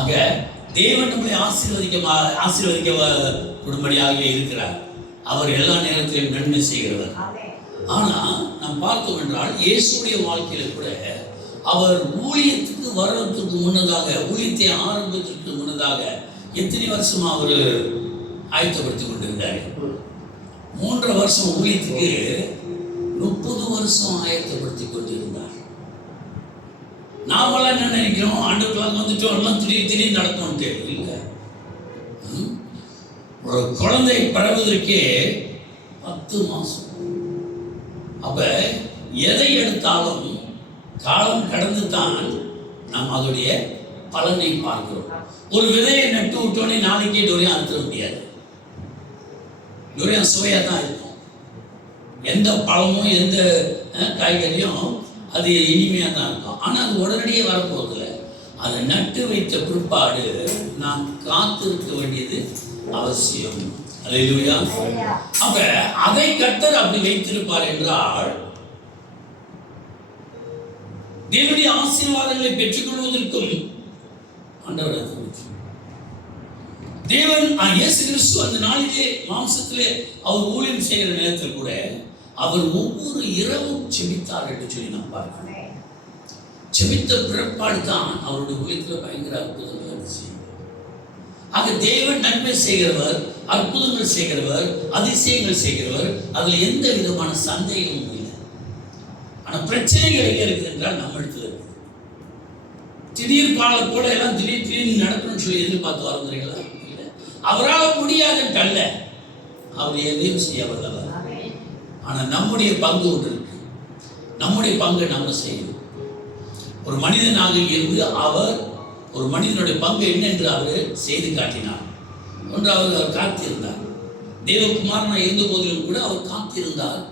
ஆக தேவன் நம்மளை ஆசீர்வதிக்கப்படும்படியாகவே இருக்கிறார். அவர் எல்லா நேரத்திலும் நன்மை செய்கிறவர். ஆனா நாம் பார்த்தோம் என்றால் இயேசுடைய வாழ்க்கையில கூட அவர் ஊழியத்துக்கு வர்றதுக்கு முன்னதாக, ஊழியத்தை ஆரம்பத்திற்கு முன்னதாக எத்தனை வருஷமா அவர் ஆயத்தப்படுத்திக் கொண்டிருந்தார்? 3.5 வருஷம் ஊழியத்துக்கு 30 வருஷம் ஆயத்தப்படுத்திக் கொண்டிருந்தார். நாமெல்லாம் என்ன நினைக்கிறோம், ஆண்டுகளாக வந்துட்டோம் எல்லாம் திடீர்னு நடக்கும்ட்டு. இல்லை, ஒரு குழந்தை பிறகுவதற்கே 10 மாசம். அப்ப எதை எடுத்தாலும் காலம் கடந்து தான் நாம் அதோடைய பலனை பார்க்கிறோம். ஒரு விதையை நட்டு விட்டோன்னே நாளைக்கே டொரியான் அறுத்துட முடியாது. டொரியான் சுவையா தான் இருக்கும். எந்த பழமும் எந்த காய்கறியும் அது இனிமையாக தான் இருக்கும். ஆனால் அது உடனடியே வரப்போதில்லை. அதை நட்டு வைத்த பிற்பாடு நாம் காத்திருக்க வேண்டியது அவசியம். அல்லேலூயா. அப்ப அதை கர்த்தர் அப்படி வைத்திருப்பார் என்றால் தேவனுடைய ஆசீர்வாதங்களை பெற்றுக்கொள்வதற்கும் ஆண்டவர் தேவன் இயேசு கிறிஸ்து அந்த நாளிலே மாம்சத்திலே அவர் ஊழியம் செய்கிற நேரத்தில் கூட அவர் ஒவ்வொரு இரவும் செபித்தார் என்று சொல்லி நாம் பார்க்கிறோம். செபித்த பிறப்பாடு தான் அவருடைய ஊழியத்தில் பயங்கர அற்புதங்கள் இருந்துச்சு. ஆக தேவன் நன்மை செய்கிறவர், அற்புதங்கள் செய்கிறவர், அதிசயங்கள் செய்கிறவர், அதில் எந்த விதமான சந்தேகமும் இல்லை. ஆனால் பிரச்சனைகள் எங்கே இருக்குது என்றால் நம்ம இடத்துல இருக்குது. திடீர் பாலை போல எல்லாம் திடீர்னு நடக்கணும்னு சொல்லி எதிர்பார்த்து வரந்துறீங்களா? இல்லை, அவரால் முடியாதுன்ட்டு அல்ல, அவர் எதையும் செய்ய வரல. ஆனால் நம்முடைய பங்கு ஒன்று இருக்கு. நம்முடைய பங்கை நம்ம செய்யணும். ஒரு மனிதனாக இருந்து அவர் ஒரு மனிதனுடைய பங்கு என்ன என்று அவர் செய்து காட்டினார். ஒன்று அவர் காத்திருந்தார். தேவகுமாரனாக இருந்த போதிலும் கூட அவர் காத்திருந்தார்.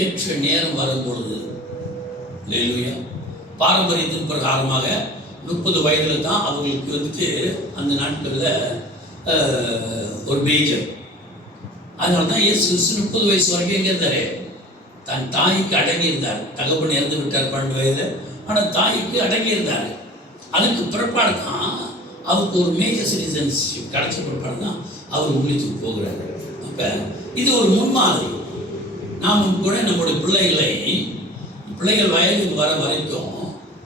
ஏற்ற நேரம் வரும்பொழுது அல்லேலூயா, பாரம்பரியத்தின் பிரகாரமாக 30 வயதில் தான் அவர்களுக்கு வந்துட்டு அந்த நாட்களில் ஒரு மேஜர். அதனால தான் இயேசு 30 வயசு வரைக்கும் எங்கே இருந்தார்? தன் தாய்க்கு அடங்கி இருந்தார். தகப்பன் இறந்து விட்டார் 12 வயது. ஆனால் தாய்க்கு அடங்கி இருந்தார். அதுக்கு பிற்பாடு தான் அவருக்கு ஒரு மேஜர் சிட்டிசன்ஷிப் கிடைச்ச பிற்பாடு தான் அவர் ஊழியத்துக்கு போகிறார். அப்போ இது ஒரு முன்மாதிரி. நாம் கூட நம்முடைய பிள்ளைகள் வயதுக்கு வர வரைக்கும்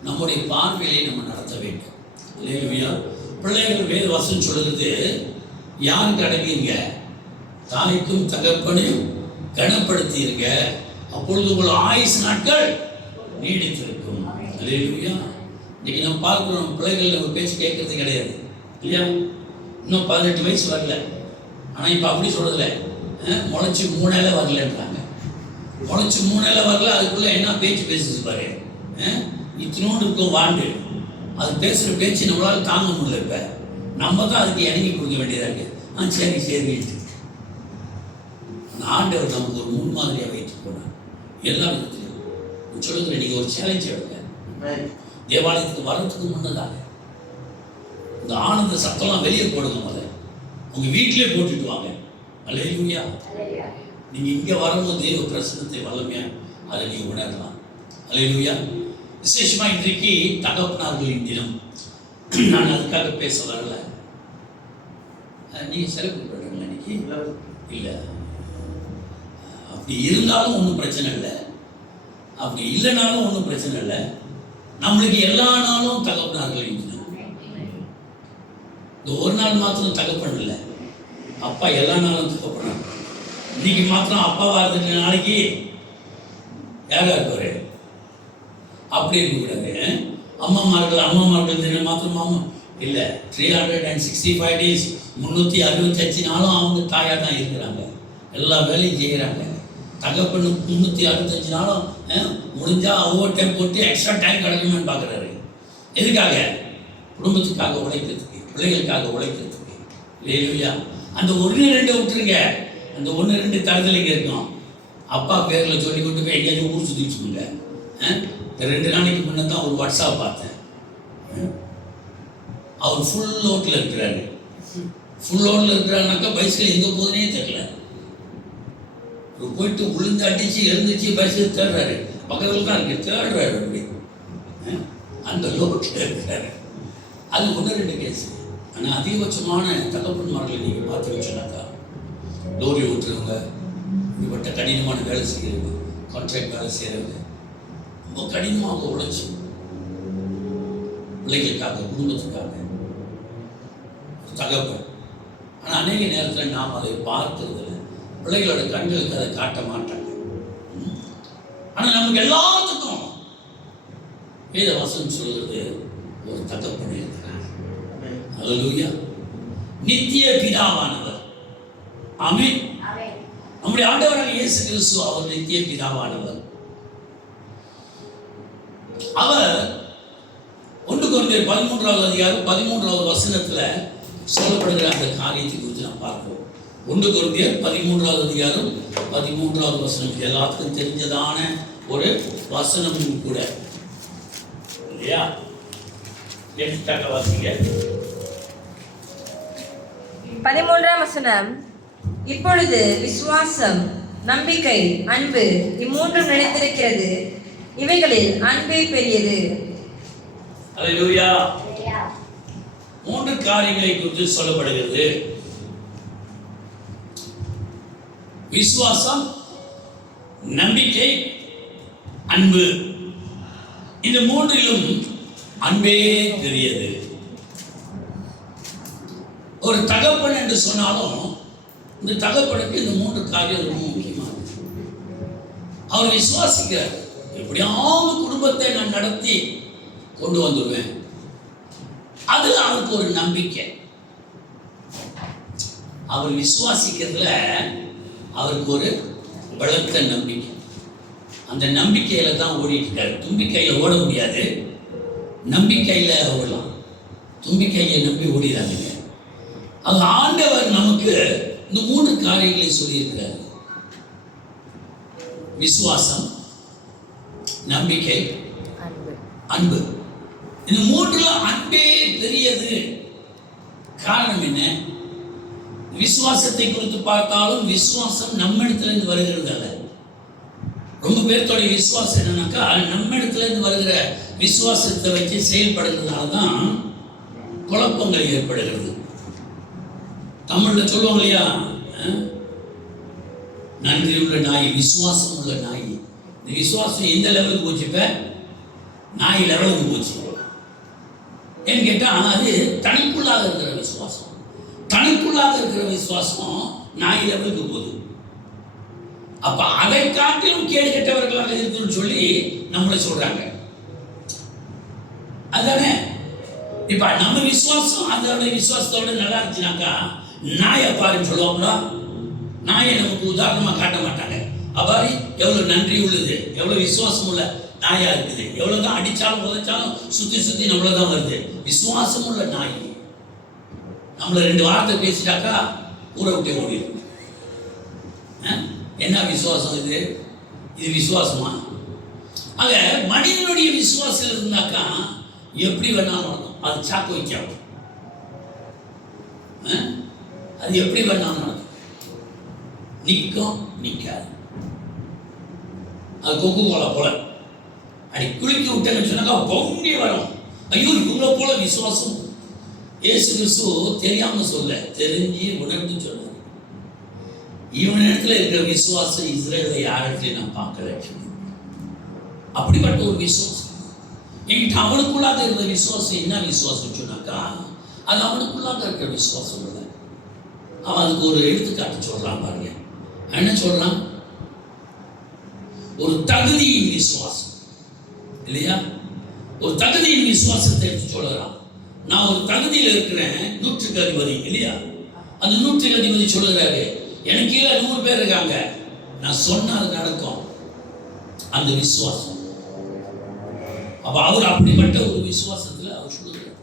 நம்முடைய பார்வையை நம்ம நடத்த வேண்டும். இல்லையா? பிள்ளைகள் வேத வசனம் சொல்லுறது யாருக்கு அடங்கிங்க? தாய்க்கும் தகப்பனையும் கனப்படுத்தியிருங்க, அப்பொழுது உங்கள் ஆயுசு நாட்கள் நீடித்திருக்கும். இல்லையா? இன்னைக்கு நம்ம பார்க்குறோம், பிள்ளைகள் நம்ம பேச்சு கேட்கறது கிடையாது இல்லையா? இன்னும் 18 வயசு வரல. ஆனால் இப்போ அப்படி சொல்றதில்ல, முளைச்சி 3 இலை வரலன்றாங்க. முளைச்சி 3 இலை வரல, அதுக்குள்ளே என்ன பேச்சு பேசுது பாரு. இத்தினோடு இருக்கும் வாண்டு, அது பேசுகிற பேச்சு நம்மளால் தாங்க முடியல. இப்போ நம்ம தான் அதுக்கு இணங்கி கொடுக்க வேண்டியதாக இருக்குது. சரி ஆண்டவர் நமக்கு ஒரு முன்மாதிரியாக வைத்து போனார். எல்லா விதத்திலையும் சொல்லுங்கள். நீங்கள் ஒரு சேலஞ்ச் எடுங்க. தேவாலயத்துக்கு வர்றதுக்கு முன்னதாக இந்த ஆனந்த சத்தம்லாம் வெளியே போடுங்க. முதல்ல உங்கள் வீட்டிலே போட்டுட்டு வாங்க. அல்லேலூயா. நீங்கள் இங்கே வரும்போது தேவ பிரசன்னத்தை வல்லமையாக அதை நீங்கள் உணரலாம். அல்லேலூயா. விசேஷமாக இன்றைக்கு தகப்பனார்களின் தினம். நான் அதுக்காக பேச வரல. நீங்கள் செலிப்ரேட் பண்ணுறீங்களா இன்னைக்கு? இல்லை, அப்படி இருந்தாலும் ஒன்றும் பிரச்சனை இல்லை, அப்படி இல்லைனாலும் ஒன்றும் பிரச்சனை இல்லை. நம்மளுக்கு எல்லா நாளும் தகப்பனார்களின் தினம். இந்த ஒரு நாள் மாத்திரம் தகப்பன் இல்லை, அப்பா எல்லா நாளும் தகப்பனார். இன்னைக்கு மாத்திரம் அப்பாவா இருந்துட்டு நாளைக்கு யாரா இருப்பாரு? அப்படி இருக்கக்கூடாது. அம்மாமார்கள் தினம் மாத்திரமாமா இல்லை. 365 days 365 நாளும் அவங்க தாயாக தான் இருக்கிறாங்க, எல்லா வேலையும் செய்கிறாங்க. தகப்பன்னு 365 நாளும் முடிஞ்சால் ஓவர் டைம் போட்டு எக்ஸ்ட்ரா டைம் கிடைக்குமான்னு பார்க்குறாரு. எதுக்காக? குடும்பத்துக்காக உழைக்கிறதுக்கு, பிள்ளைகளுக்காக உழைக்கிறதுக்கு. இல்லையா? அந்த 1-2 விட்டுருங்க. அந்த 1-2 தரதலைங்க இருக்கும். அப்பா பேரில் சொல்லி கொண்டு போய் எங்கேயாச்சும் ஊர் சுற்றிச்சுக்கோங்க. 2 நாளைக்கு முன்னே தான் ஒரு வாட்ஸ்அப் பார்த்தேன். அவர் ஃபுல் லோட்டில் இருக்கிறாரு. ஃபுல் லோட்டில் இருக்கிறாருனாக்கா பைஸில் எங்கே போகுதுன்னே தெரியல. போயிட்டு விழுந்து அடிச்சு எழுந்துச்சு பைஸில் தேடுறாரு. பக்கத்தில் தான் இருக்கு, தேடுறாரு. அப்படி அந்த லோட்டில் இருக்கிறாரு. அது 1-2 கேஸ். ஆனால் அதிகபட்சமான தகப்பன்மார்களை நீங்கள் பார்த்தீங்கன்னு சொன்னாக்கா, லோரி ஓட்டுறவங்க, இப்படிப்பட்ட கடினமான வேலை செய்கிறவங்க, கான்ட்ராக்ட் வேலை செய்கிறவங்க, ரொம்ப கடினமாக உழைச்சி பிள்ளைகளுக்காக, குடும்பத்துக்காக தகப்பன். ஆனால் அநேக நேரத்தில் நாம் அதை பார்க்கறதில்ல, பிள்ளைகளோட கண்களுக்கு அதை காட்ட மாட்டாங்க. ஆனால் நமக்கு எல்லாத்துக்கும் வேத வசனம் சொல்கிறது, ஒரு தகப்பன் இருக்கிறார். அல்லேலூயா. நித்திய பிதாவானவர். ஆமென். நம்முடைய ஆண்டவராகிய இயேசு கிறிஸ்து அவர் நித்திய பிதாவானவர். அவர் 1 கொரிந்தியர் 13வது அதிகாரம் 13வது வசனத்துல சொல்லப்படுகிற அந்த காரியத்தை குறித்து நாம் பார்க்கிறோம். 1 கொரிந்தியர் 13வது அதிகாரம் 13வது வசனம் எல்லாத்துக்கும் தெரிஞ்சதான ஒரு வசனமும் கூட இல்லையா? எடுத்துட்டாக்க வாசிங்க. 13ஆம் வசனம். இப்பொழுது விசுவாசம், நம்பிக்கை, அன்பு இம்மூன்றும் நிலைத்திருக்கிறது. இவைகளில் அன்பே பெரியது. அல்லேலூயா. 3 காரியங்களை குறித்து சொல்லப்படுகிறது. விசுவாசம், நம்பிக்கை, அன்பு. இந்த மூன்றிலும் அன்பே பெரியது. ஒரு தகப்பன் என்று சொன்னாலும் இந்த தகப்பனுக்கு இந்த 3 காரியம் ரொம்ப முக்கியமானது. அவர் விசுவாசிக்கிறார், எப்படியாவது குடும்பத்தை நான் நடத்தி கொண்டு வந்துடுவேன். அது அவருக்கு ஒரு நம்பிக்கை. அவர் விசுவாசிக்கிறதுல அவருக்கு ஒரு பலத்த நம்பிக்கை. அந்த நம்பிக்கையில தான் ஓடிட்டு இருக்காரு. தும்பிக்கையில ஓட முடியாது, நம்பிக்கையில ஓடலாம். தும்பிக்கையை நம்பி ஓடிடாதீங்க. அது ஆண்டவர் நமக்கு இந்த 3 காரியங்களை சொல்லியிருக்கிறார். விசுவாசம், நம்பிக்கை, அன்பு. இந்த 3ல அன்பே பெரியது. காரணம் என்ன? விசுவாசத்தை குறித்து பார்த்தாலும் விசுவாசம் நம்ம இடத்துல இருந்து வருகிறது அல்ல. ரொம்ப பேர்த்தோடைய விசுவாசம் என்னன்னாக்கா, நம்ம இடத்துல இருந்து வருகிற விசுவாசத்தை வச்சு செயல்படுறதுனால தான் குழப்பங்கள் ஏற்படுகிறது. தமிழ்ல சொல்லுவாங்க இல்லையா, நன்றி உள்ள நாய், விசுவாசம் உள்ள நாய். இந்த விசுவாசம் எந்த லெவலுக்கு போச்சு? இப்ப நாய் லெவலுக்கு போச்சு. ஏன்னு கேட்டா, அது தனக்குள்ளாக இருக்கிற விசுவாசம். தனக்குள்ளாக இருக்கிற விசுவாசம் நாய் லெவலுக்கு போகுது. அப்ப அதை காட்டிலும் கேடு கெட்டவர்களாக இருக்குன்னு சொல்லி நம்மளை சொல்றாங்க. அதானே? இப்ப நம்ம விசுவாசம் அதோட விசுவாசத்தோட நல்லா இருந்துச்சுனாக்கா நாயை பாருன்னு சொல்லுவாங்களா? நாயை நமக்கு உதாரணமா காட்ட மாட்டாங்க. அவ்வாறு எவ்வளவு நன்றி உள்ளது, எவ்வளவு விசுவாசம் உள்ள நாயா இருக்குது. எவ்வளவுதான் அடிச்சாலும் உதைச்சாலும் சுத்தி சுத்தி நம்மளதான் வருது. விசுவாசம் உள்ள நாய் நம்மள 2 வார்த்தை பேசிட்டாக்கா ஊரை விட்டே ஓடிடும். என்ன விசுவாசம் இது? இது விசுவாசமா? ஆக மனிதனுடைய விசுவாசம் இருந்தாக்கா எப்படி வேணாலும் நடக்கும். அது சாக்கு வைக்காம அது எப்படி வேணாலும் நடக்கும். நிற்கும், நிற்காது. அது கொக்கு கோலா போல அடி குளிக்க விட்டேன்னு சொன்னாக்கா பொங்கி வரும். ஐயோ, இவங்கள போல விசுவாசம். இயேசு கிறிஸ்து தெரியாம சொல்ல, தெரிஞ்சு உணர்ந்து சொல்ல. இவன் இடத்துல இருக்கிற விசுவாசம் இஸ்ரேலை யாரிடத்துல நான் பார்க்கல. அப்படிப்பட்ட ஒரு விசுவாசம் என்கிட்ட அவனுக்குள்ளாக இருந்த விசுவாசம். என்ன விசுவாசம் சொன்னாக்கா, அது அவனுக்குள்ளாக இருக்கிற விசுவாசம் இல்லை. அவன் அதுக்கு ஒரு எடுத்துக்காட்டு சொல்றான் பாருங்க. என்ன சொல்றான்? ஒரு தகுதியின் விசுவாசம் இல்லையா? ஒரு தகுதியின் விசுவாசத்தை எடுத்து சொல்லுறான். நான் ஒரு தகுதியில் இருக்கிறேன், 100க்கு அதிபதி இல்லையா? அந்த 100க்கு அதிபதி சொல்லுறாரு, எனக்கு கீழே 100 பேர் இருக்காங்க, நான் சொன்ன அது நடக்கும். அந்த விசுவாசம். அப்ப அவர் அப்படிப்பட்ட ஒரு விசுவாசத்துல அவர் சொல்லுகிறார்.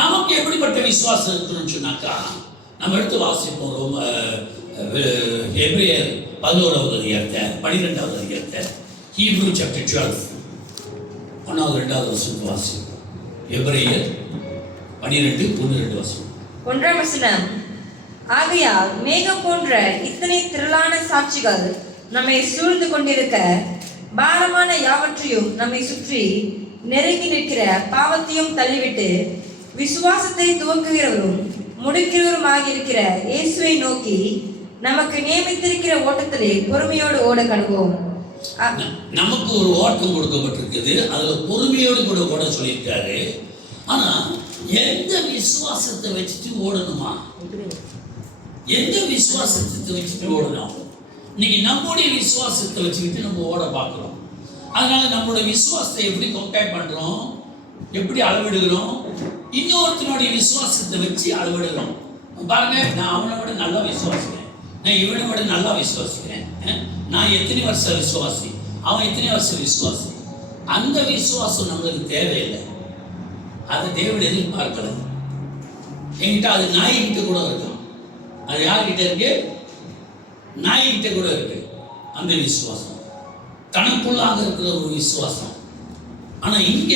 நமக்கு எப்படிப்பட்ட விசுவாசம் இருக்குன்னு சொன்னாக்கா, நம்ம எடுத்து வாசிப்போம். எபிரேயர் 11வது அதிகாரத்தை 12வது அதிகாரத்தை ஹீப்ரூ சாப்டர் 12 1வது 2வது வசனத்தை வாசிப்போம். எபிரேயர் 12 1-2 வசனம். 1ஆம் வசனம். ஆகையால் மேகம் போன்ற இத்தனை திரளான சாட்சிகள் நம்மை சூழ்ந்து கொண்டிருக்க, பாரமான யாவற்றையும் நம்மை சுற்றி நெருங்கி நிற்கிற பாவத்தையும் தள்ளிவிட்டு, விசுவாசத்தை துவக்குகிறவரும் முடிக்கிறவருமாக இருக்கிற இயேசுவை நோக்கி நமக்கு நியமித்திருக்கிற ஓட்டத்திலே பொறுமையோடு ஓட கடுவோம். நமக்கு ஒரு ஓட்டம் கொடுக்கப்பட்டிருக்குது, அதுல பொறுமையோடு கூட ஓட சொல்லியிருக்காரு. ஆனா எந்த விசுவாசத்தை வச்சுட்டு ஓடணுமா? எந்த விசுவாசத்தை வச்சுட்டு ஓடணும்? இன்னைக்கு நம்முடைய விசுவாசத்தை வச்சுக்கிட்டு நம்ம ஓட பார்க்கிறோம். அதனால நம்மளோட விசுவாசத்தை எப்படி கம்பேர் பண்றோம், எப்படி அளவிடுகிறோம்? இன்னொருத்தனுடைய விசுவாசத்தை வச்சு அளவிடுகிறோம். பாருங்க, நான் அவனை விட நல்லா விசுவாசிக்கிறேன், நான் இவனை விட நல்லா விசுவாசிக்கிறேன், நான் எத்தனை வருஷம் விசுவாசி, அவன் எத்தனை வருஷம் விசுவாசி. அந்த விசுவாசம் நம்மளுக்கு தேவையில்லை, அது தேவன் எதிர்பார்க்கல. என்கிட்ட அது நாய்கிட்ட கூட இருக்கும். அது யார்கிட்ட இருக்கு? நாய்கிட்ட கூட இருக்கு அந்த விசுவாசம், தனக்குள்ளாக இருக்கிற ஒரு விசுவாசம். ஆனா இங்க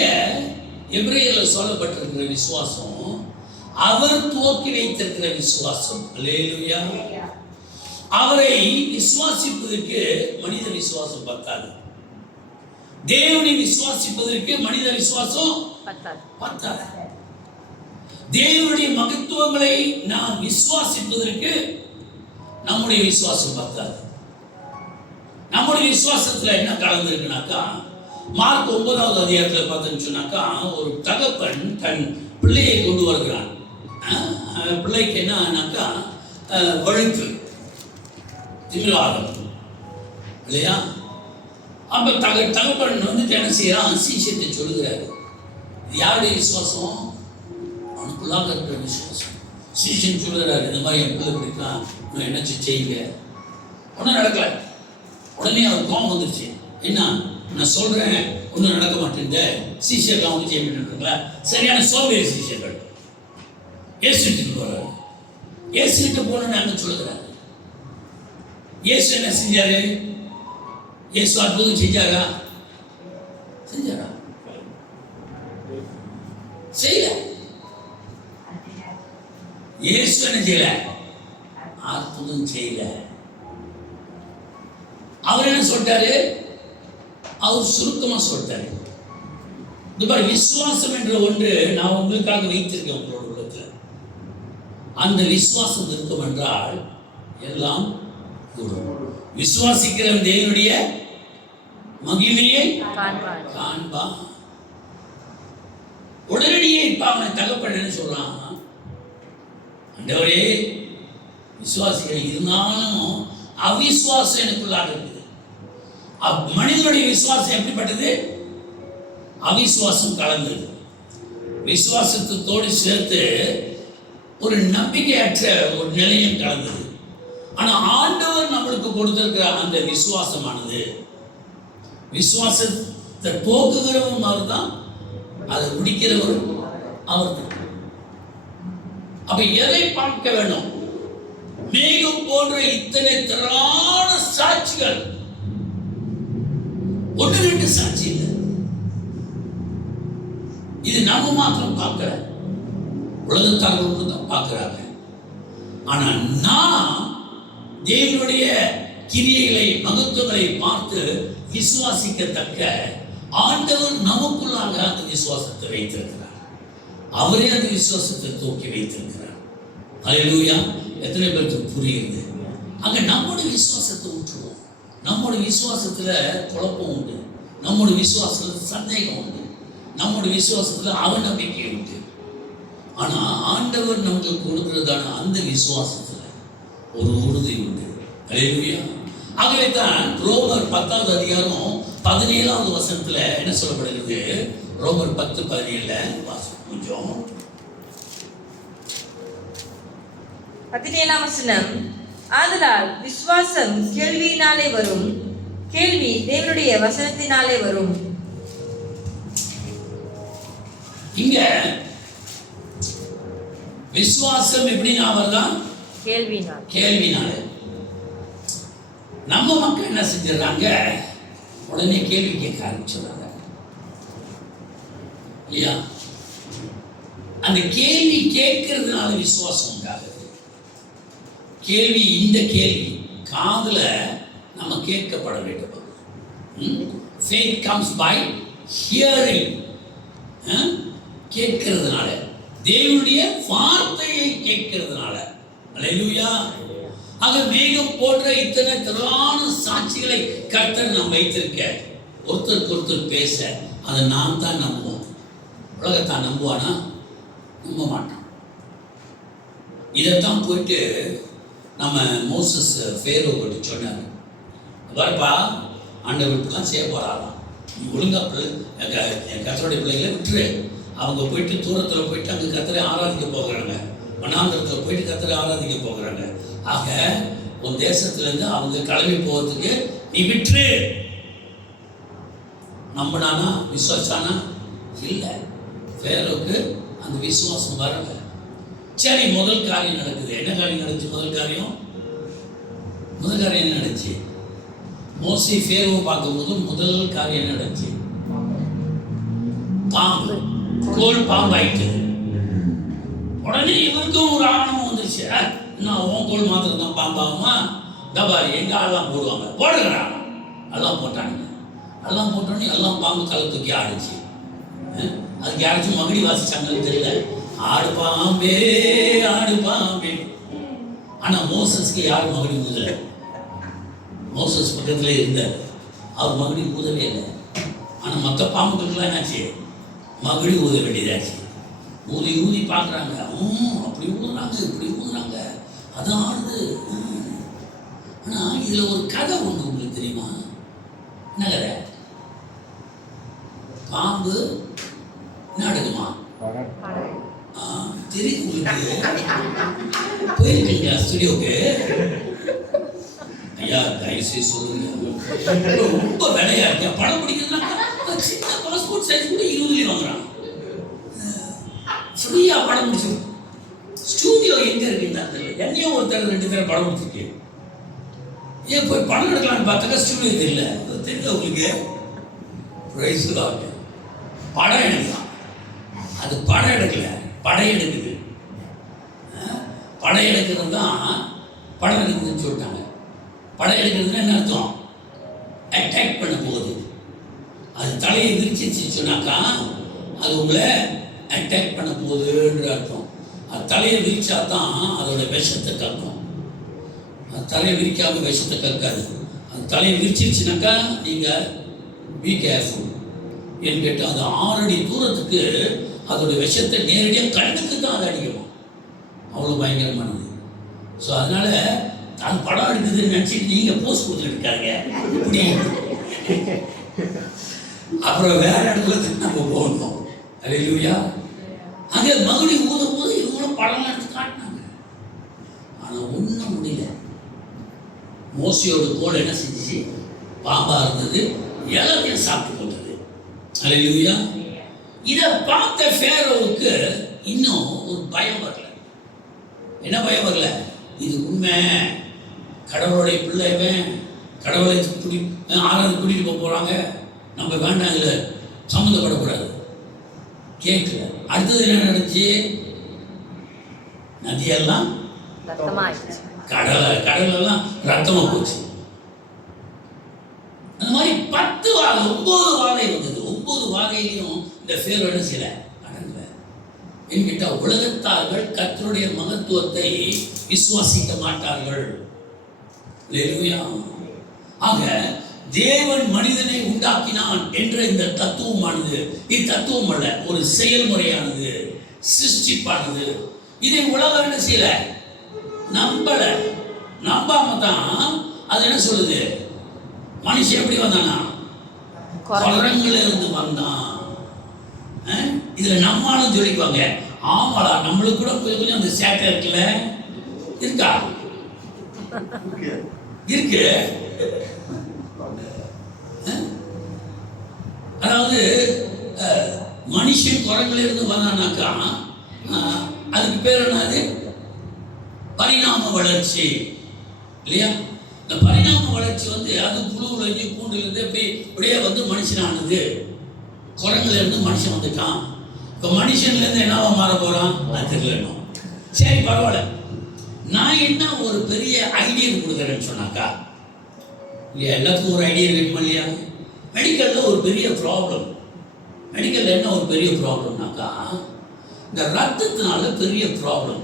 எபிரேயர்ல சொல்லப்பட்டிருக்கிற விசுவாசம் அவர் துவக்கி வைத்திருக்கிற விசுவாசம். அல்லேலூயா. அவரை விசுவாசிப்பதற்கு மனித விசுவாசம் பத்தாது, தேவனை விசுவாசிப்பதற்கு மனித விசுவாசம் பத்தாது. தேவனுடைய மகத்துவங்களை நாம் விசுவாசிப்பதற்கு நம்முடைய விசுவாசம் பத்தாது. நம்முடைய விசுவாசத்துல என்ன கலந்துருக்குனாக்கா, மார்க் 9வது அதிகாரத்தில் பார்த்தோம்னு சொன்னாக்கா, ஒரு தகப்பன் தன் பிள்ளையை கொண்டு வருகிறான். பிள்ளைக்கு என்னன்னாக்கா வழுக்கு, திமிராகம் இல்லையா? அப்ப தகப்பன் வந்துட்டு என்ன செய்யறான்? சீஷத்தை சொல்லுகிறாரு. யாருடைய விசுவாசம்? அவனுக்குள்ளாக இருக்கிற விசுவாசம். சீஷன் சொல்லுறாரு, இந்த மாதிரி என் பிள்ளை பிடிக்கலாம், நான் என்ன செய்யுங்க. ஒன்றும் நடக்கல. உடனே அவர் கோபம் வந்துருச்சு. என்ன, நான் சொல்றேன் ஒன்றும் நடக்க மாட்டேங்க. சீஷர்கள் வந்து செய்ய மாட்டேங்களா? சரியான சோம்பேறி சீஷர்கள். ஏசுகிட்டு போறாரு. ஏசுகிட்ட போனோன்னு அங்க சொல்லுகிறாரு. இயேசு என்ன செஞ்சாரு? இயேசு அற்புதம் செஞ்சாரா? செஞ்சாரா? செய்யல. இயேசு என்ன செய்யல? அற்புதம் செய்யல. அவர் என்ன சொல்லிட்டாரு? அவர் சுருக்கமா சொல்லிட்டாரு. இந்த மாதிரி விசுவாசம் என்ற ஒன்று நான் உங்களுக்காக வைத்திருக்கேன் உங்களோட உள்ளத்துல. அந்த விசுவாசம் இருக்கும் என்றால் எல்லாம் கூடும். விசுவாசிக்கிறவன் தேவனுடைய மகிமையை காண்பா. உடனடியே இப்ப அவன் தகப்பன் என்ன சொல்றான்? ஆண்டவரே, விசுவாசிகள் இருந்தாலும் அவிசுவாசம் எனக்குள்ளாக இருக்குது. மனிதனுடைய விசுவாசம் எப்படிப்பட்டது? அவிசுவாசம் கலந்தது. விசுவாசத்தோடு சேர்த்து ஒரு நம்பிக்கையற்ற ஒரு நிலையம் கலந்தது. ஆனா ஆண்டவர் நம்மளுக்கு கொடுத்திருக்கிற அந்த விசுவாசமானது, விசுவாசத்தை போக்குகிறவரும் அவர் தான், அதை முடிக்கிறவரும் அவர் தான். அப்ப எதை பார்க்க வேண்டும்? மேகம் போன்ற இத்தனை திரளான சாட்சிகள், ஒன்று ரெண்டு சாட்சி இல்லை. இது நாம மாத்திரம் பார்க்கல, உலகத்தார்கள் தான் பார்க்கிறாங்க. ஆனா நான் தேவனுடைய கிரியைகளை, மகத்துவங்களை பார்த்து விசுவாசிக்கத்தக்க ஆண்டவர் நமக்குள்ளாக அந்த விசுவாசத்தை வைத்திருக்கிறார். அவரே அந்த விசுவாசத்தை தூக்கி வைத்திருக்கிறார். அல்லேலூயா. எத்தனை பேருக்கு புரியுது? அங்க நம்முடைய விசுவாசத்தை ஊற்றுவோம். நம்முடைய விசுவாசத்துல குழப்பம் உண்டு, நம்முடைய விசுவாசத்துல சந்தேகம் உண்டு, நம்முடைய விசுவாசத்துல அவநம்பிக்கை உண்டு. ஆனா ஆண்டவர் நமக்கு கொடுக்கிறதான அந்த விசுவாசத்துல ஒரு உறுதி உண்டு. அல்லேலூயா. ஆகவே தான் ரோமர் 10வது அதிகாரம் 17வது வசனத்துல என்ன சொல்லப்படுகிறது? ரோமர் 10:17 வாசம் கொஞ்சம். 17ஆம் வசனம். ஆதலால் விசுவாசம் கேள்வியினாலே வரும், கேள்வி தேவனுடைய வசனத்தினாலே வரும். இங்க விசுவாசம் எப்படின்னா வரலாம்? கேள்வினாலே. நம்ம மக்கள் என்ன செஞ்சிடறாங்க? உடனே கேள்வி கேட்க ஆரம்பிச்சிடறாங்க இல்லையா? அந்த கேள்வி கேட்கறதுனால விசுவாசம் உண்டாகுது. கேள்வி, இந்த கேள்வி காதுல நம்ம கேட்கப்பட வேண்டும். Faith comes by hearing. கேட்கறதுனால தேவனுடைய வார்த்தையை கேட்கிறதுனால. அல்லேலூயா. ஆக மேகம் போன்ற இத்தனை திரளான சாட்சிகளை கர்த்தர் நாம் வைத்திருக்க, ஒருத்தருக்கு ஒருத்தர் பேச, அதை நாம் தான் நம்புவோம். உலகத்தான் நம்புவானா? நம்ப மாட்டான். இதைத்தான் போயிட்டு நம்ம மோசஸ் ஃபேரோ கிட்ட சொன்னார், வரப்பா ஆண்டவர் இப்படிலாம் செய்ய போகிறாராம், நீ ஒழுங்கா என் கர்த்தருடைய பிள்ளைகளை விட்டுரு. அவங்க போயிட்டு தூரத்தில் போயிட்டு அங்கே கர்த்தரை ஆராதிக்க போகிறாங்க, வனாந்திரத்தில் போயிட்டு கர்த்தரை ஆராதிக்க போகிறாங்க. ஆக உன் தேசத்துலேருந்து அவங்க கிளம்பி போகிறதுக்கு நீ விட்டுரு. நம்பினானா? விசுவாசானா? இல்லை. ஃபேரோவுக்கு அந்த விசுவாசம் வரல. சரி, முதல் காரியம் நடக்குது. என்ன காரியம் நடந்துச்சு? முதல் காரியம் என்ன நடந்துச்சு? மோசே ஃபேரோவை பார்க்கும்போது முதல் காரியம் என்ன நடந்துச்சு? பாம்பு, கோல் பாம்பு ஆயிட்டு. உடனே இவருக்கும் ஒரு ஆணவம் வந்துருச்சு, நான் உன் கோல் மாத்திரம் தான் பாம்பாகுமா? தபாரி எங்க ஆள்லாம் போடுவாங்க, போடுகிறான். எல்லாம் போட்டாங்க. எல்லாம் போட்டோன்னே எல்லாம் பாம்பு தலை தூக்கி ஆடிச்சு. அதுக்கு யாராச்சும் மகிழி வாசிச்சாங்கன்னு தெரியல. ஆடு பாம்பே, ஆடு பாம்பே. ஆனா மோசஸ்க்கு யாரும் மகிழி ஊதல. மோசஸ் பக்கத்துல இருந்தார், அவர் மகிழி ஊதவே இல்லை. ஆனா மற்ற பாம்புகளுக்கெல்லாம் என்னாச்சு? மகிழி ஊத வேண்டியதாச்சு. ஊதி ஊதி பார்க்குறாங்க, அப்படி ஊதுறாங்க, இப்படி ஊதுறாங்க, அது ஆடுது. ஆனால் இதில் ஒரு கதை ஒன்று உங்களுக்கு தெரியுமா? என்ன கதை? பாம்பு நடக்குமா? தெரியுது உங்களுக்கு? போயிருக்கீங்களா ஸ்டுடியோக்கு? ஐயா தயவு செய்து சொல்லுங்க, ரொம்ப விலையா இருக்கேன். படம் பிடிக்கிறதுனா சின்ன பாஸ்போர்ட் சைஸ் கூட 20 வாங்குறான். ஃப்ரீயா படம் முடிச்சு. ஸ்டூடியோ எங்க இருக்குன்னு தெரியல. என்னையும் ஒருத்தர் 2 பேரை படம் முடிச்சிருக்கு. ஏன் போய் படம் எடுக்கலாம்னு பார்த்தாக்கா ஸ்டூடியோ தெரியல. தெரியல உங்களுக்கு? Praise Lord. படம் எடுக்கலாம். அது படம் எடுக்கல, படம் எடுக்குது. படம் எடுக்கிறது தான் படம் எடுக்குதுன்னு சொல்லிட்டாங்க. படம் எடுக்கிறதுனா என்ன அர்த்தம்? அட்டாக் பண்ண போகுது. அது தலையை விரிச்சிருச்சு சொன்னாக்கா அது உங்களை அட்டாக் பண்ண போகுதுன்ற அர்த்தம். அது தலையை விரிச்சா தான் அதோட விஷத்தை கக்கும். அது தலையை விரிக்காம விஷத்தை கக்காது. அது தலையை விரிச்சிருச்சுனாக்கா நீங்கள் பி கேர்ஃபுல். ஏன்னு கேட்டால் அது 6 அடி தூரத்துக்கு அதோட விஷத்தை நேரடியாக கண்ணுக்கு தான் அதை அடிக்கணும். அவ்வளோ பயங்கரமானது. ஸோ அதனால அது படம் எடுக்குதுன்னு நினச்சிட்டு நீங்கள் போஸ்ட் கொடுத்துட்டு இருக்காங்க. இப்படி அப்புறம் வேற இடத்துல நம்ம போகணும். அல்லேலூயா. அங்கே மகுடி ஊத போது இவங்களும் படம் எடுத்து காட்டினாங்க. ஆனால் ஒன்றும் முடியல. மோசையோட கோல் என்ன செஞ்சிச்சு? பாம்பா இருந்தது, எல்லாத்தையும் சாப்பிட்டு போட்டது. அல்லேலூயா. இதை பார்த்த ஃபேரோவுக்கு இன்னும் ஒரு பயம் வரல. என்ன பயம் வரல? இது உண்மை, கடவுளுடைய பிள்ளைவன், கடவுளை கூட்டிட்டு போகிறாங்க, நம்ம வேண்டாம், இதில் சம்மந்தப்படக்கூடாது. கேட்கல. அடுத்தது என்ன நடந்துச்சு? நதியெல்லாம் கடலெல்லாம் ரத்தமாக போச்சு. அந்த மாதிரி 10 வாதை 9 வாதை வந்தது. 9 வாதையிலையும் இந்த ஃபேரோ என்ன செய்யல? அடங்கல. என்கிட்ட உலகத்தார்கள் கர்த்தருடைய மகத்துவத்தை விசுவாசிக்க மாட்டார்கள். ஆக தேவன் மனிதனை உண்டாக்கினான் என்ற இந்த தத்துவமானது, இத்தத்துவம் அல்ல, ஒரு செயல்முறையானது, சிருஷ்டிப்பானது. இதை உலகம் என்ன செய்யல? நம்பல. நம்பாம தான் அது என்ன சொல்லுது? மனுஷன் எப்படி வந்தானா? குரங்குல இருந்து வந்தான். இதுல நம்மளும் சொல்லிக்குவாங்க, ஆமாடா நம்மளுக்கு கூட கொஞ்சம் அந்த சேட்டை இருக்குல்ல, இருக்கா? இருக்கு. அதாவது மனுஷன் குரங்குல இருந்து வந்தானாக்கா அதுக்கு பேர் என்னது? பரிணாம வளர்ச்சி இல்லையா? இந்த பரிணாம வளர்ச்சி வந்து அது புழுவுல இருந்து பூண்டுல இருந்து இப்படியே வந்து மனுஷனானது. குரங்குல இருந்து மனுஷன் வந்துட்டான். இப்போ மனுஷன்ல இருந்து என்னவா மாற போறான்? அது தெரியல. சரி பரவாயில்ல. நான் என்ன ஒரு பெரிய ஐடியா கொடுக்குறேன்னு சொன்னாக்கா, இல்லையா, எல்லாத்துக்கும் ஒரு ஐடியா வேணுமா இல்லையா? மெடிக்கல்ல ஒரு பெரிய ப்ராப்ளம். மெடிக்கல்ல என்ன ஒரு பெரிய ப்ராப்ளம்னாக்கா, இந்த ரத்தத்தினால பெரிய ப்ராப்ளம்.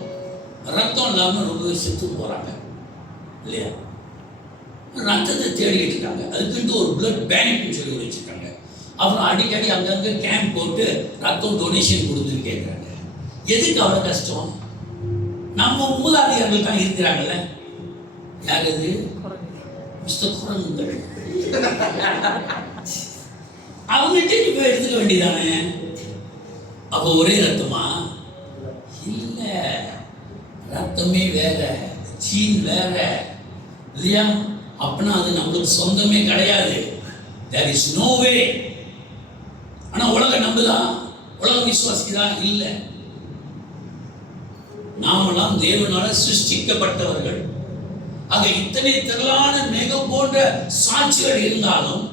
ரத்தம் இல்லாமல் ரொம்ப செத்து போறாங்க இல்லையா? ரத்தத்தை தேடிக்கிட்டு இருக்காங்க. அதுக்குன்ட்டு ஒரு பிளட் பேங்க்னு சொல்லி வச்சுருக்காங்க. அப்புறம் அடிக்கடி அங்கங்கே கேம்ப் போட்டு ரத்தம் டொனேஷன் கொடுத்துன்னு கேட்குறாங்க. எதுக்கு அவ்வளோ கஷ்டம்? நம்ம மூதாதையர்கள் தான் இருக்கிறாங்கல்ல. யார் அது? மிஸ்டர் குரங்குகள். அவங்ககிட்ட நீ போய் எடுத்துக்க வேண்டியதானே. அப்போ ஒரே ரத்தமா? இல்லை, ரத்தமே வேற, ஜீன் வேற இல்லையா? அப்படின்னா அது நம்மளுக்கு சொந்தமே கிடையாது. There is no way. ஆனா உலகம் நம்புதா? உலகம் விசுவாசிக்குதா? இல்லை. நாமெல்லாம் தேவனால சிருஷ்டிக்கப்பட்டவர்கள். ஆக இத்தனை திரளான மேகம் போன்ற சாட்சிகள் இருந்தாலும்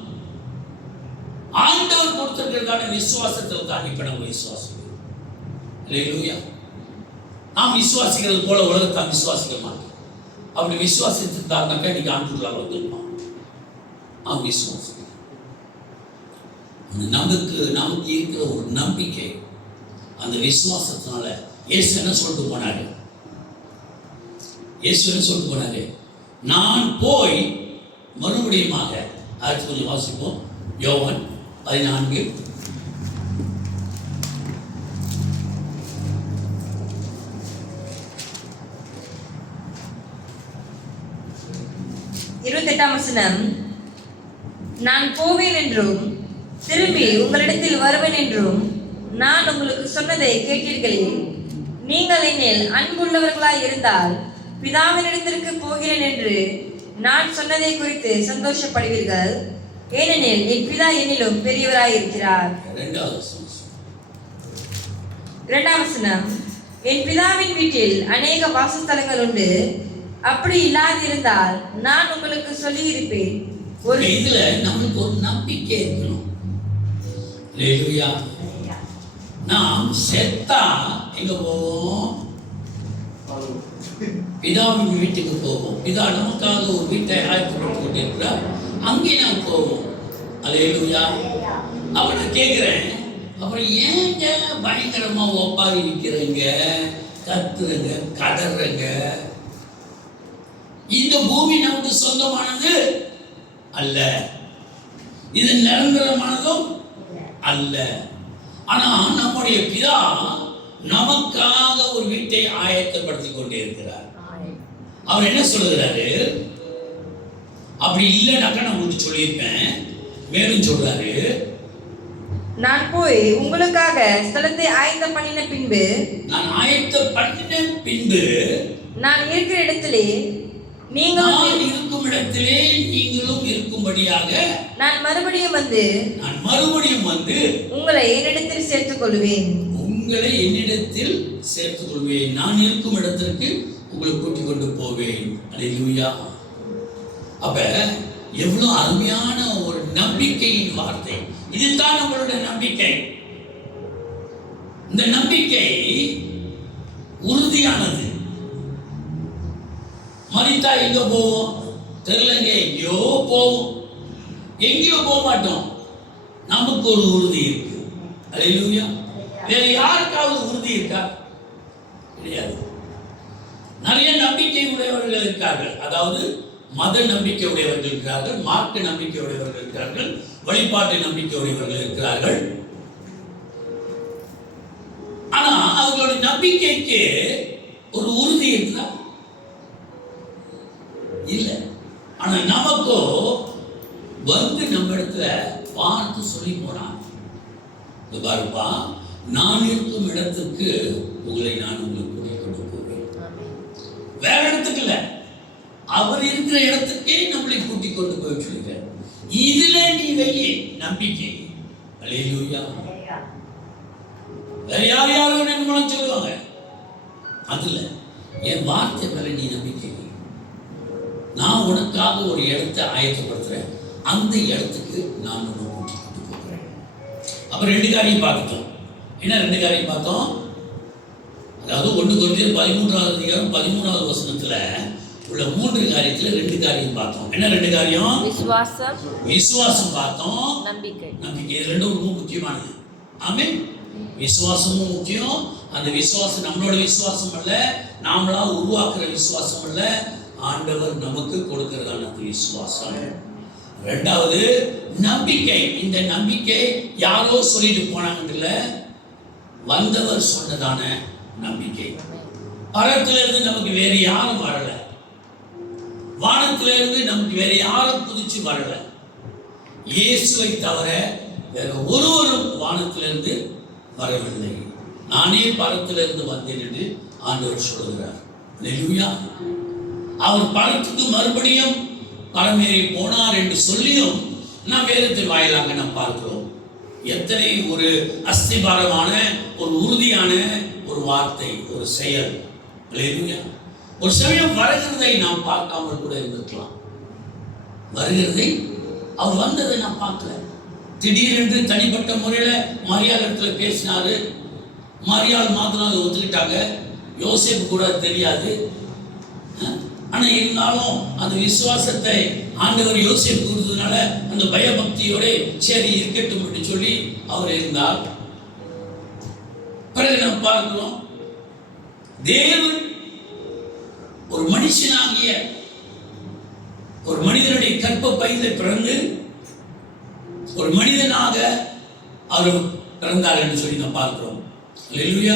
ஆண்டவர் கொடுத்திருக்கிறதான விசுவாசத்தில் தான் இப்ப நம்ம விசுவாசம். அல்லேலூயா. நாம் விசுவாசிக்கிறது போல உலகத்தை விசுவாசிக்க மாட்டோம். அப்படி விசுவாசித்தாருனாக்கா இன்னைக்கு ஆண்டுகளாக வந்துருப்பான். அவன் விசுவாசி. நமக்கு இருக்கிற ஒரு நம்பிக்கை, அந்த விசுவாசத்தினால இயேசு என்ன சொல்லிட்டு போனாரு? நான் போய் மறுபடியுமாக. அடுத்து கொஞ்சம் வாசிப்போம். யோவான் 14 28ஆம் வசனம். நான் போவேன் என்றும் திரும்பி உங்களிடத்தில் வருவேன் என்றும் நான் உங்களுக்கு சொன்னதை கேட்டீர்களே. நீங்கள் என்னில் அன்புள்ளவர்களாய் இருந்தால் பிதாவினிடத்திற்கு போகிறேன் என்று நான் சொன்னதை குறித்து சந்தோஷப்படுவீர்கள். ஏனெனில் என் பிதா என்னிலும் பெரியவராய் இருக்கிறார். 2ஆம் வசனம். என் பிதாவின் வீட்டில் அநேக வாசஸ்தலங்கள் உண்டு. அப்படி இல்லாதிருந்தால் நான் உங்களுக்கு சொல்லியிருப்பேன். ஒரு இதுல நம்மளுக்கு ஒரு நம்பிக்கை இருக்கணும். அல்லேலூயா. நாம் செத்தா எங்க போவோம்? பிதாவின் வீட்டுக்கு போவோம். பிதா நமக்காக ஒரு வீட்டை ஆயத்தப்படுத்தி கொண்டிருக்கிறார். அங்கே நாம் போவோம். அல்லேலூயா. அப்ப நான் கேட்கிறேன், அப்புறம் ஏங்க பயங்கரமா ஒப்பாரி நிற்கிறீங்க, கத்துறங்க, கதறங்க? இந்த பூமி நமக்கு சொந்தமானது அல்ல, இது நிரந்தரமானதும் அல்ல. ஆனா நம்முடைய பிதா நமக்காக ஒரு வீட்டை ஆயத்தப்படுத்தி கொண்டே இருக்கிறார். அவர் என்ன சொல்லுகிறாரு? அப்படி இல்லைனாக்கா நான் உங்களுக்கு சொல்லியிருப்பேன். மேலும் சொல்றாரு, நான் போய் உங்களுக்காக ஸ்தலத்தை ஆயத்தம் பண்ணின பின்பு, நான் ஆயத்தம் பண்ணின பின்பு நான் இருக்கிற இடத்திலே நான் இருக்கும் இடத்திலே நீங்களும் இருக்கும்படியாக நான் மறுபடியும் வந்து உங்களை என்னிடத்தில் சேர்த்துக் கொள்வேன். நான் இருக்கும் இடத்திற்கு உங்களை கூட்டிக் கொண்டு போவேன். அல்லேலூயா. அப்ப எவ்வளவு அருமையான ஒரு நம்பிக்கையின் வார்த்தை. இதுதான் நம்மளுடைய நம்பிக்கை. இந்த நம்பிக்கை உறுதியானது. மரித்தா எங்க போவோம்? தெரியலங்க. எங்கேயோ போவோம். எங்கேயோ போக மாட்டோம். நமக்கு ஒரு உறுதி இருக்கு. அல்லேலூயா. வேற யாருக்காவது உறுதி இருக்கா? கிடையாது. நிறைய நம்பிக்கை உடையவர்கள் இருக்கிறார்கள். அதாவது மத நம்பிக்கை உடையவர்கள் இருக்கிறார்கள், மார்க்க நம்பிக்கை உடையவர்கள் இருக்கிறார்கள், வழிபாட்டு நம்பிக்கை உடையவர்கள் இருக்கிறார்கள். ஆனா அவர்களுடைய நம்பிக்கைக்கு ஒரு உறுதி இருக்குதா? இல்ல. ஆனா நமக்கோ வந்து நம்ம இடத்துல பார்த்து சொல்லி போனான், பாருப்பா, நான் இருக்கும் இடத்துக்கு நான் உங்களுக்கு கொண்டு போவேன். வேற இடத்துக்கு இல்ல, அவர் இருக்கிற இடத்துக்கே நம்மளை கூட்டிக் கொண்டு போய் சொல்லுங்க. இதுல நீ வெயி நம்பிக்கை. அல்லேலூயா. வேற யாரும் என்ன சொல்லுவாங்க, அதுல என் வார்த்தை மேல நீ நம்பிக்கை. நான் உனக்காக ஒரு இடத்தை ஆயத்தப்படுத்துறேன், அந்த இடத்துக்கு நான் உன்னை கூட்டிக் கொண்டு போகிறேன். அப்புறம் 2 காரியம் பார்த்துட்டோம். என்ன 2 காரியம் பார்த்தோம்? அதாவது 1 கொரிந்தியர் 13ஆம் அதிகாரம் 13ஆவது வசனத்துல உள்ள 3 காரியத்துல 2 காரியம் பார்த்தோம். என்ன 2 காரியம்? விசுவாசம் பார்த்தோம், நம்பிக்கை. இது ரெண்டும் ரொம்ப முக்கியமானது. ஆமென். விசுவாசமும் முக்கியம். அந்த விசுவாசம் நம்மளோட விசுவாசம் அல்ல, நாமளா உருவாக்குற விசுவாசம் அல்ல, ஆண்டவர் நமக்கு கொடுக்கிறதான அந்த விசுவாசம். ரெண்டாவது நம்பிக்கை. இந்த நம்பிக்கை யாரோ சொல்லிட்டு போனாங்கல்ல, வந்தவர் சொன்னதான நம்பிக்கை. பரத்திலிருந்து நமக்கு வேற யாரும் வரல, வானத்திலிருந்து நமக்கு வேற யாரும் குதிச்சு வரல. இயேசுவை தவிர வேற ஒருவரும் வானத்திலிருந்து வரவில்லை. நானே பரத்திலிருந்து வந்தேன் என்று ஆண்டவர் சொல்லுகிறார். அல்லேலூயா. அவர் பரத்துக்கு மறுபடியும் பரமேறி போனார் என்று சொல்லியும் நாம் வேதத்தின் வாயிலாக நாம் பார்க்கிறோம். எத்தனை ஒரு அஸ்திபாரமான ஒரு உறுதியான ஒரு வார்த்தை, ஒரு செயல். அல்லேலூயா. ஒரு சமயம் வருகிறதை நாம் பார்க்காமல் கூட இருந்திருக்கலாம். வருகிறதை, அவர் வந்ததை நான் பார்க்கல. திடீரென்று தனிப்பட்ட முறையில் மரியாள் பேசினாரு. மரியாள் மாத்திரம் அதை ஒத்துக்கிட்டாங்க. யோசேப்பு கூட தெரியாது. ஆனா இருந்தாலும் அந்த விசுவாசத்தை ஆண்டவர் யோசேப்பு கொடுத்ததுனால அந்த பயபக்தியோட சரி இருக்கட்டும் என்று சொல்லி அவர் இருந்தார். பிறகு நாம் பார்க்கிறோம், தேவன் ஒரு மனுஷனாகிய ஒரு மனிதனுடைய கற்ப பையில பிறந்து ஒரு மனிதனாக அவர் பிறந்தார் என்று சொல்லி நாம் பார்க்கிறோம். அல்லேலூயா.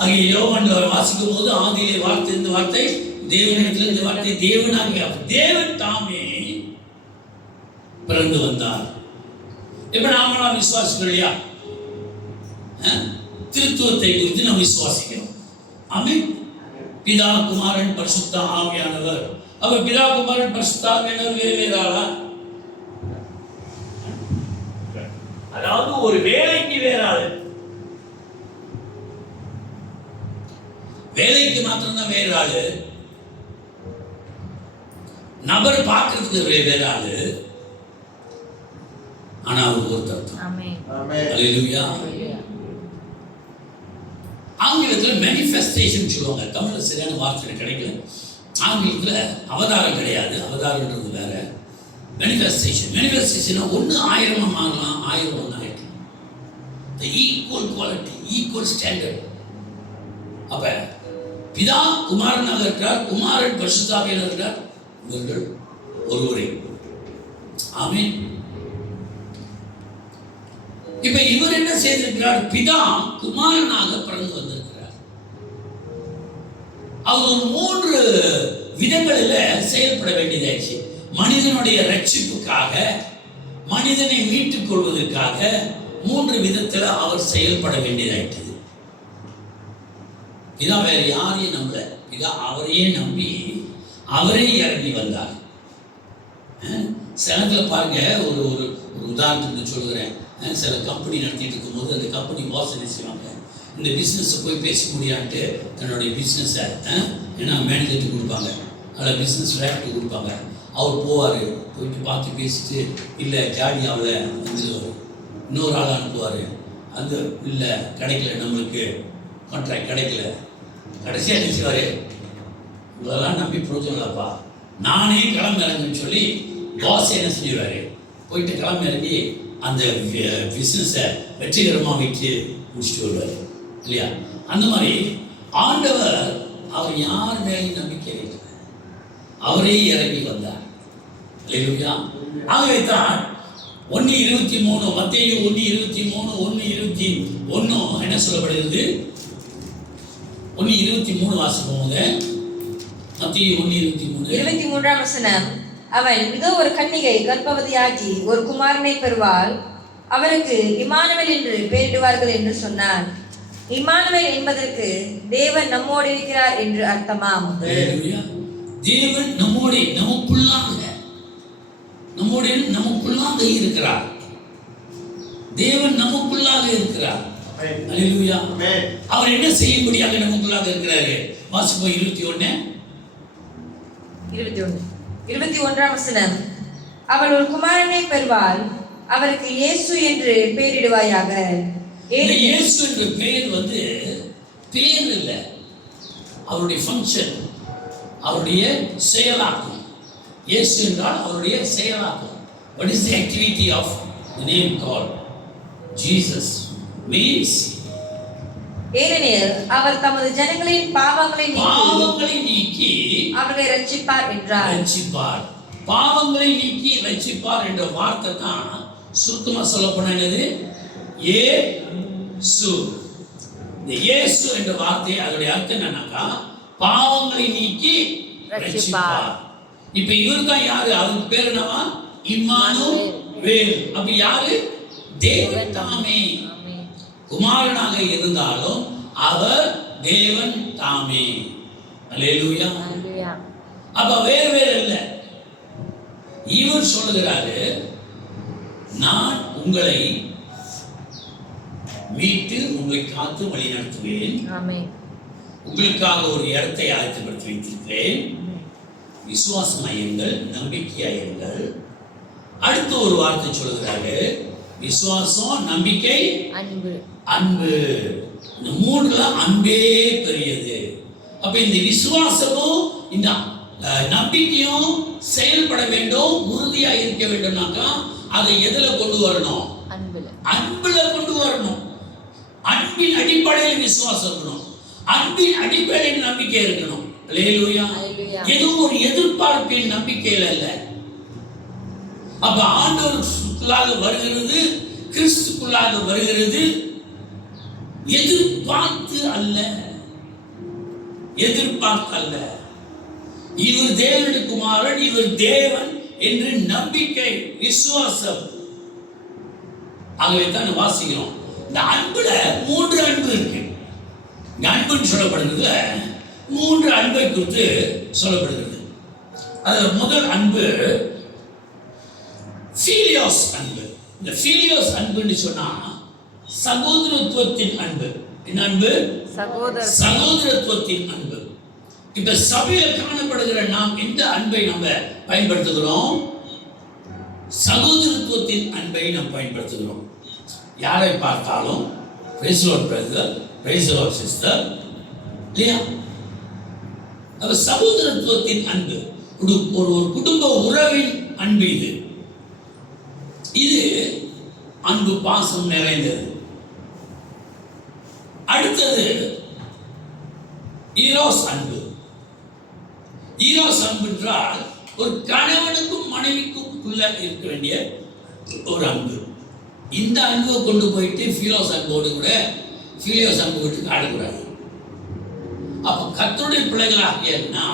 ஆகிய யோவான் வாசிக்கும் போது ஆதியிலே வார்த்தை, இந்த வார்த்தை தேவனிடத்தில், இந்த வார்த்தை தேவனாகிய தேவன் தாமே பிறந்து வந்தார். இப்ப நாமெல்லாம் விசுவாசிக்கிறோம் இல்லையா? திருத்துவத்தை குறித்து நாம் விசுவாசிக்கிறோம். ஆமென். பிதா, குமாரன், பரிசுத்த ஆவியானவர். அவர் பிதா, குமாரன், பரிசுத்த ஆவியானவர் வேறு வேறாளா? அதாவது ஒரு வேலைக்கு வேறாளு, வேலைக்கு மாத்திரம்தான் வேற ஆளு, நபர் பார்க்கறதுக்கு வேற ஆளு, ஆனா அவர் ஒருத்தர் தான். அல்லேலூயா. ஆங்கிலத்தில் மேனிஃபெஸ்டேஷன் சொல்லுவாங்க. தமிழ்ல சரியான வார்த்தை கிடைக்கல. ஆங்கிலத்தில் அவதாரம் கிடையாது, அவதாரம்ன்றது வேற. மேனிஃபெஸ்டேஷன் ஒன்று 1000 ஆகலாம், 1000 ஒன்று ஆகிடலாம். Equal quality, equal standard. அப்ப பிதா குமாரனாக இருக்கிறார், குமாரன் பரிசுத்த ஆவியானவர் இருக்கிறார், இவர்கள் ஒருவரே. ஆமென். இப்ப இவர் என்ன செய்திருக்கிறார்? பிதா குமாரனாக பிறந்து வந்திருக்கிறார். அவர் ஒரு 3 விதங்களில் செயல்பட வேண்டியதாச்சு. மனிதனுடைய ரட்சிப்புக்காக, மனிதனை மீட்டுக் கொள்வதற்காக 3 விதத்தில் அவர் செயல்பட வேண்டியதாயிட்டது. பிதா வேற யாரையும் நம்பல, பிதா அவரையே நம்பி அவரே இறங்கி வந்தார். சிலத்துல பாருங்க, ஒரு ஒரு உதாரணத்துக்கு சொல்லுகிறேன். சில கம்பெனி நடத்திட்டு இருக்கும்போது அந்த கம்பெனி பாஸ் என்ன செய்வாங்க, இந்த பிஸ்னஸை போய் பேச முடியான்ட்டு தன்னுடைய பிஸ்னஸை ஏன்னா மேனேஜர்ட்டு கொடுப்பாங்க, அதில் பிஸ்னஸ் டைரக்டர் கொடுப்பாங்க. அவர் போவார், போயிட்டு பார்த்து பேசிட்டு இல்லை ஜாடியாவில் வந்து இன்னொரு ஆள் அனுப்புவார். அந்த இல்லை கிடைக்கல, நம்மளுக்கு கான்ட்ராக்ட் கிடைக்கல. கடைசியாக என்ன செய்வார், இவ்வளோலாம் நம்பி பிரோஜனம்லப்பா, நானே கிளம்பி இறங்குன்னு சொல்லி பாஸ் என்ன செஞ்சுருவார், போயிட்டு கிளம்பி இறங்கி அந்த பிஸ்னஸை வெற்றிகரமாக வச்சு முடிச்சுட்டு வருவார் இல்லையா? அந்த மாதிரி ஆண்டவர் அவர் யார் மேலேயும் நம்பிக்கை வைக்கல, அவரே இறங்கி வந்தார். அல்லேலூயா. ஆகவே தான் 1:23 மத்தேயு 1:23 1:21 என்ன சொல்லப்படுகிறது? 1:23 வாசிப்போம். மத்தேயு 1:23 வசனம், அவள் இதோ ஒரு கன்னிகை கர்ப்பவதியாகி ஒரு குமாரனை பெறுவாள், அவருக்கு இம்மானுவேல் என்று பெயரிடுவார்கள் என்று சொன்னார். இம்மானுவேல் என்பதற்கு தேவன் நம்மோடு இருக்கிறார் என்று அர்த்தமாம். தேவன் நம்மோடு, நமக்குள்ளாக இருக்கிறார். தேவன் நமக்குள்ளாக இருக்கிறார். அல்லேலூயா. அவர் என்ன செய்யும்படியாக நமக்குள்ளாக இருக்கிறாரு? வாசிப்போம் 21 வசனம், அவள் ஒரு குமாரனை பெறுவாள், அவருக்கு இயேசு என்று பெயரிடுவாயாக. இயேசு என்ற பெயர் வந்து பெயர் இல்லை, அவருடைய ஃபங்க்ஷன், அவருடைய செயலாக்கம். இயேசு என்றால் அவருடைய செயலாக்கம். What is the activity of the name called Jesus? Means ஏனெனில் அவர் தமது ஜனங்களின் பாவங்களை நீக்கி அவர்களை ரட்சிப்பார் என்றார். ரட்சிப்பார், பாவங்களை நீக்கி ரட்சிப்பார் என்ற வார்த்தை தான் சுருக்கமா சொல்லப்போனது இயேசு. இந்த இயேசு என்ற வார்த்தை அதோட அர்த்தம் என்னன்னாக்கா பாவங்களை நீக்கி ரட்சிப்பார். இப்ப இவர் தான் யாரு? அவருக்கு பேர் என்னவா? இம்மானுவேல். அப்ப யாரு? தேவன் தாமே. குமாரனாக இருந்தாலும் அவர் தேவன் தாமே. அல்லேலூயா. அப்ப வேறு வேறு இல்ல. இவர் சொல்லுகிறாரு, நான் உங்களை மீட்டு உங்களை காத்து வழி நடத்துவேன், உங்களுக்காக ஒரு இடத்தை ஆயத்தப்படுத்தி வைத்திருக்கிறேன், விசுவாசமாயுங்கள், நம்பிக்கையாயுங்கள். அடுத்த ஒரு வார்த்தை சொல்லுகிறாரு, விசுவாசம், நம்பிக்கை, அன்பு. அன்பு. இந்த மூணுல அன்பே பெரியது. அப்ப இந்த விசுவாசமும் இந்த நம்பிக்கையும் செயல்பட வேண்டும், உறுதியா இருக்க வேண்டும்னாக்கா அதை எதுல கொண்டு வரணும்? அன்புல கொண்டு வரணும். அன்பின் அடிப்படையில் விசுவாசம் இருக்கணும், அன்பின் அடிப்படையில் நம்பிக்கை இருக்கணும். அல்லேலூயா. எதுவும் ஒரு எதிர்பார்ப்பின் நம்பிக்கையில் அல்ல. அப்ப ஆண்டவருக்குள்ளாக வருகிறது, கிறிஸ்துக்குள்ளாக வருகிறது எதிர்பார்த்து அல்ல, எதிர்பார்த்து அல்ல. இவர் தேவனுடைய குமாரன், இவர் தேவன் என்று நம்பிக்கை, விசுவாசம். ஆகவே தான் வாசிக்கிறோம். இந்த அன்புல 3 அன்பு இருக்கு. இந்த அன்புன்னு சொல்லப்படுகிறது 3 அன்பை குறித்து சொல்லப்படுகிறது. அதுல முதல் அன்பு ஃபீலியோஸ் அன்பு. இந்த ஃபீலியோஸ் அன்புன்னு சொன்னா சகோதரத்துவத்தின் அன்பு. என்ன அன்பு? சகோதரத்துவத்தின் அன்பு. இப்ப சபையில் காணப்படுகிற நாம் எந்த அன்பை நம்ம பயன்படுத்துகிறோம்? சகோதரத்துவத்தின் அன்பை நாம் பயன்படுத்துகிறோம். யாரை பார்த்தாலும் praise Lord brother, praise Lord sister, இல்லையா? அப்ப சகோதரத்துவத்தின் அன்பு, ஒரு குடும்ப உறவின் அன்பு. இது அன்பு, பாசம் நிறைந்தது. அடுத்தது ஈரோஸ் அன்பு. ஈரோஸ் அன்பு என்றால் ஒரு கணவனுக்கும் மனைவிக்கும் இருக்க வேண்டிய ஒரு அன்பு. இந்த அன்பை கொண்டு போயிட்டு ஃபிலியோஸ் அன்போடு கூட ஃபிலியோஸ் அன்பு விட்டு காடக்கூடாது. அப்ப கர்த்தருடைய பிள்ளைகளாகியன்னா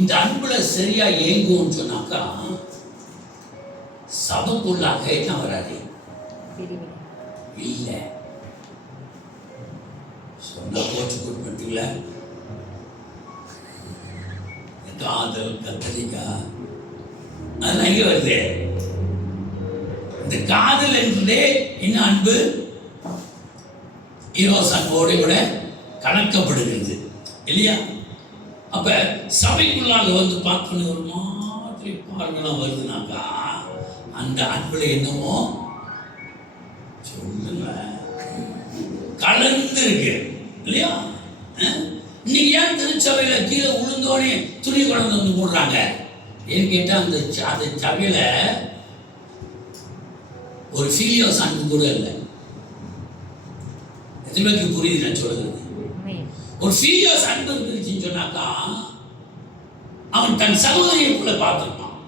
இந்த அன்புல சரியா ஏங்குவோம்னு சொன்னாக்கா சபைக்குள்ளாக என்ன வராது? இல்ல சொன்ன போச்சு கொடுப்பீங்கள காதல், கத்தரிக்காய், அதெல்லாம் எங்க வருது? இந்த காதல் என்பதே என்ன அன்பு? ஈரோஸ் அன்போடு கூட கணக்கப்படுகிறது, இல்லையா? அப்ப சபைக்குள்ளாக வந்து பார்க்கணும் ஒரு மாதிரி பார்க்கலாம் வருதுனாக்கா அந்த அன்புல என்னமோ சொல்லுங்க கலந்து இருக்கு, இல்லையா? இன்னைக்கு ஏன் திருச்சபையில கீழே உளுந்தோடனே துணி கொண்டு வந்து போடுறாங்க? ஏன்னு கேட்டா அந்த சபையில ஒரு ஃபீலியோஸ் அன்பு கூட இல்லை. எதுவுமே புரியுது நான் சொல்றது? ஒரு ஃபீலியோஸ் அன்பு இருந்துச்சுன்னு சொன்னாக்கா அவன் தன் சகோதரியை கூட பார்த்துருப்பான்.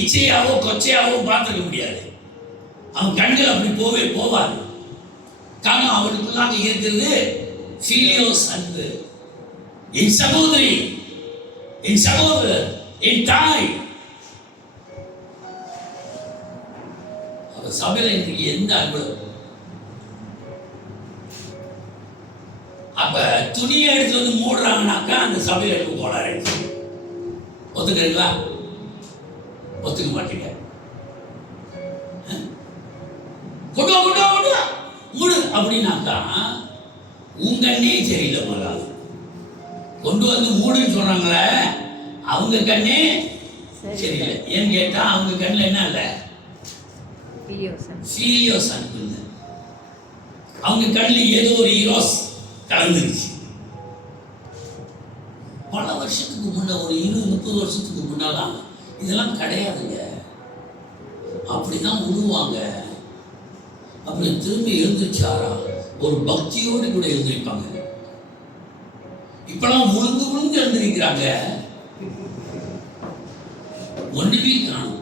இச்சையாவோ கொச்சையாவோ பார்த்துக்க முடியாது. அவன் கண்கள் அப்படி போவாது. காரணம் அவனுக்குள்ளாக இருக்கிறது ஃபீலியோஸ் அன்பு. என் சகோதரி, என் சகோதரர், என் தாய். அவர் சபையில இன்றைக்கு எந்த அன்பு? அப்ப துணியை எடுத்து வந்து மூடுறாங்கனாக்கா அந்த சபையில இருக்க கோளாறு. ஒத்துக்கிறீங்களா? ஒத்துக்க மாட்டீங்க. கொண்டு மூடு அப்படின்னாக்கா உங்க கண்ணே சரியில்லை. முதலாவது கொண்டு வந்து மூடுன்னு சொன்னாங்களே அவங்க கண்ணே சரியில்லை. ஏன்னு கேட்டா அவங்க கண்ணில் என்ன இல்லை? ஃபீலியோஸ் அன்பு இல்லை. அவங்க கண்ணில் ஏதோ ஒரு ஈரோஸ் கலந்துருச்சு. பல வருஷத்துக்கு முன்ன, ஒரு 20-30 வருஷத்துக்கு முன்னாலாம் இதெல்லாம் கிடையாதுங்க. அப்படிதான் உழுவாங்க. அப்படி திரும்பி எழுந்துச்சாரா ஒரு பக்தியோடு கூட எழுந்திருப்பாங்க. இப்பெல்லாம் விழுந்து எழுந்திருக்கிறாங்க, ஒண்ணுமே காணும்.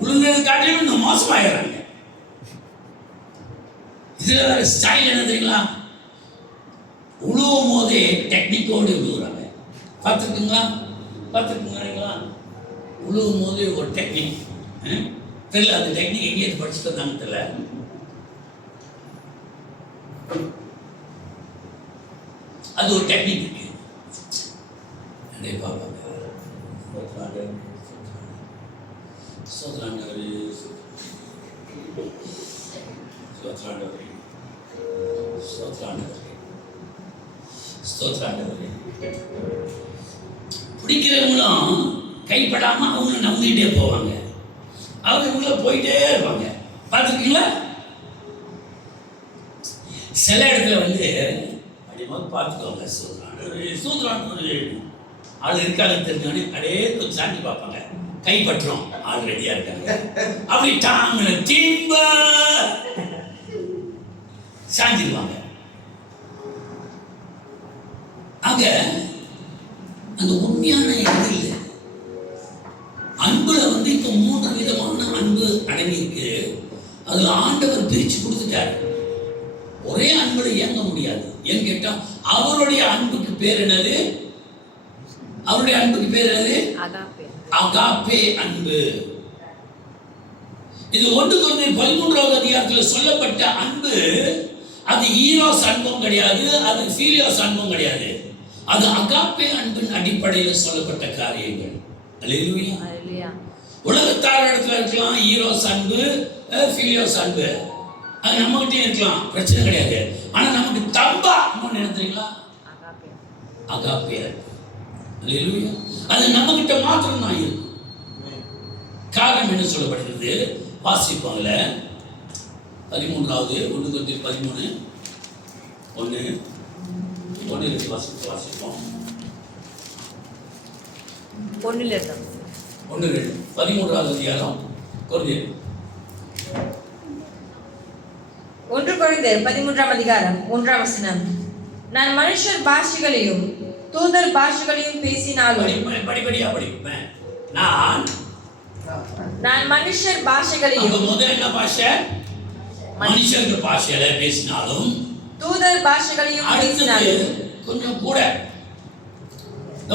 விழுந்தது காட்டிலும் இன்னும் மோசமாயிடுறாங்க. இதுல வேற ஸ்டைல் என்ன தெரியுங்களா? உழுவும் போதே டெக்னிக்கோடு விழுவுறாங்க. பார்த்துருக்குங்களா? உழுவும் போது ஒரு டெக்னிக் தெரியல. அந்த டெக்னிக் எங்கேயிருந்து படிச்சுட்டு வந்தாங்க தெரியல. அது ஒரு டெக்னிக் இருக்கு. பிடிக்கிறவங்களும் கைப்படாம அவங்க நம்பிக்கிட்டே போவாங்க. அவங்க இவங்கள போயிட்டே இருப்பாங்க. பார்த்துருக்கீங்களா? சில இடத்துல அப்படிமா பார்த்துக்கோங்க, சூத்திராண்டு ஆள் இருக்காதுன்னு தெரிஞ்சோடனே அப்படியே கொஞ்சம் சாண்டி பார்ப்பாங்க. கைப்பற்றோம், ஆள் ரெடியா இருக்காங்க. அப்படி டாங்க தீம்ப சாஞ்சிருவாங்க. ஆக அந்த உண்மையான இது இல்லை. அன்புல இப்ப 3 விதமான அன்பு அடங்கியிருக்கு. அதுல ஆண்டவர் பிரிச்சு கொடுத்துட்டாரு. ஒரே அன்புல இயங்க முடியாது. ஏன்னு கேட்டா அவருடைய அன்புக்கு பேர் என்னது? அகாப்பே அன்பு. இது 1 கொரிந்தியர் 13வது அதிகாரத்தில் சொல்லப்பட்ட அன்பு. அது ஈரோஸ் அன்பும் கிடையாது, அது ஃபீலியோஸ் அன்பும் கிடையாது. அது அகாப்பே அன்பின் அடிப்படையில் சொல்லப்பட்ட காரியங்கள். அல்லேலூயா. உலகத்தார் இடத்துல இருக்கலாம் ஈரோஸ் அன்பு, ஃபீலியோஸ் அன்பு. அது நம்ம கிட்டே இருக்கலாம், பிரச்சனை கிடையாது. ஆனா நமக்கு தம்பா என்ன தெரியுங்களா? அகாப்பே அன்பு. அல்லேலூயா. அது நம்ம கிட்ட மாத்திரம் தான் இருக்கும். காரணம் என்ன சொல்லப்படுகிறது? வாசிப்பாங்கல 13வது 1 கொரிந்தியர் 13 1 வாசிப்போம். 13வது அதிகாரம் கொரிந்தியர் 1 கொரிந்தியர் 13ஆம் அதிகாரம் 1ஆம் வசனம். நான் மனுஷர் பாஷைகளையும் தூதர் பாஷைகளையும் பேசினாலும் படிப்படியா படிப்பேன். நான் மனுஷர் பாஷைகளையும், முதல்ல என்ன பாஷை? மனுஷர்கள் பாஷையில பேசினாலும் தூதர் பாஷைகளையும் பேசினாலும் கொஞ்சம் கூட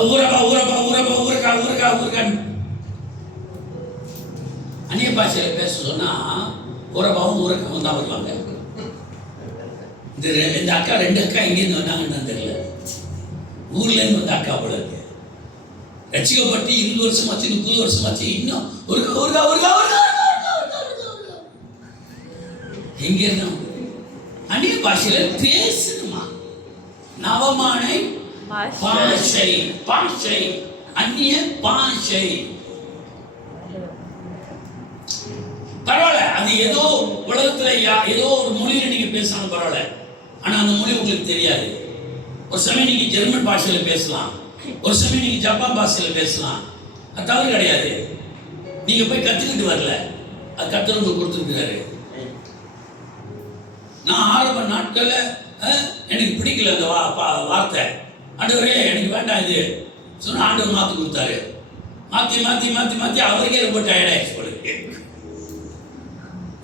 ஊரபா அந்நிய பாஷையில பேச சொன்னா ஊரபாவும் ஊரக்காவும் தான் வருவாங்க. இந்த அக்கா 2 அக்கா எங்கேருந்து வந்தாங்கன்னு தெரியல. ஊர்ல இருந்து வந்த அக்கா போல இருக்கு. ரட்சிக்கப்பட்டு 20 வருஷமாச்சு, 30 வருஷமாச்சு. இன்னும் எங்க இருந்தா அந்நிய பாஷையில பேசணுமா? நவமானை பாஷை, அந்நிய பாஷை. பரவாயில்ல, அது ஏதோ உலகத்துல ஏதோ ஒரு மொழியில நீங்க பேசணும், பரவாயில்ல. ஆனா அந்த மொழி உங்களுக்கு தெரியாது. ஒரு சமயம் நீங்க ஜெர்மன் பாஷையில பேசலாம், ஒரு சமயம் நீங்க ஜப்பான் பாஷையில பேசலாம். அது தவறு கிடையாது. நீங்க போய் கத்துக்கிட்டு வரல, அது கர்த்தர் உங்களுக்கு கொடுத்துருக்காரு. நான் ஆரம்ப நாட்கள்ல எனக்கு பிடிக்கல அந்த வார்த்தை. ஆண்டவரே எனக்கு வேண்டாம் இது சொன்னா ஆண்டவர் மாற்றி கொடுத்தாரு. மாற்றி அவருக்கே ரொம்ப டயர்டாயிடுச்சு போல.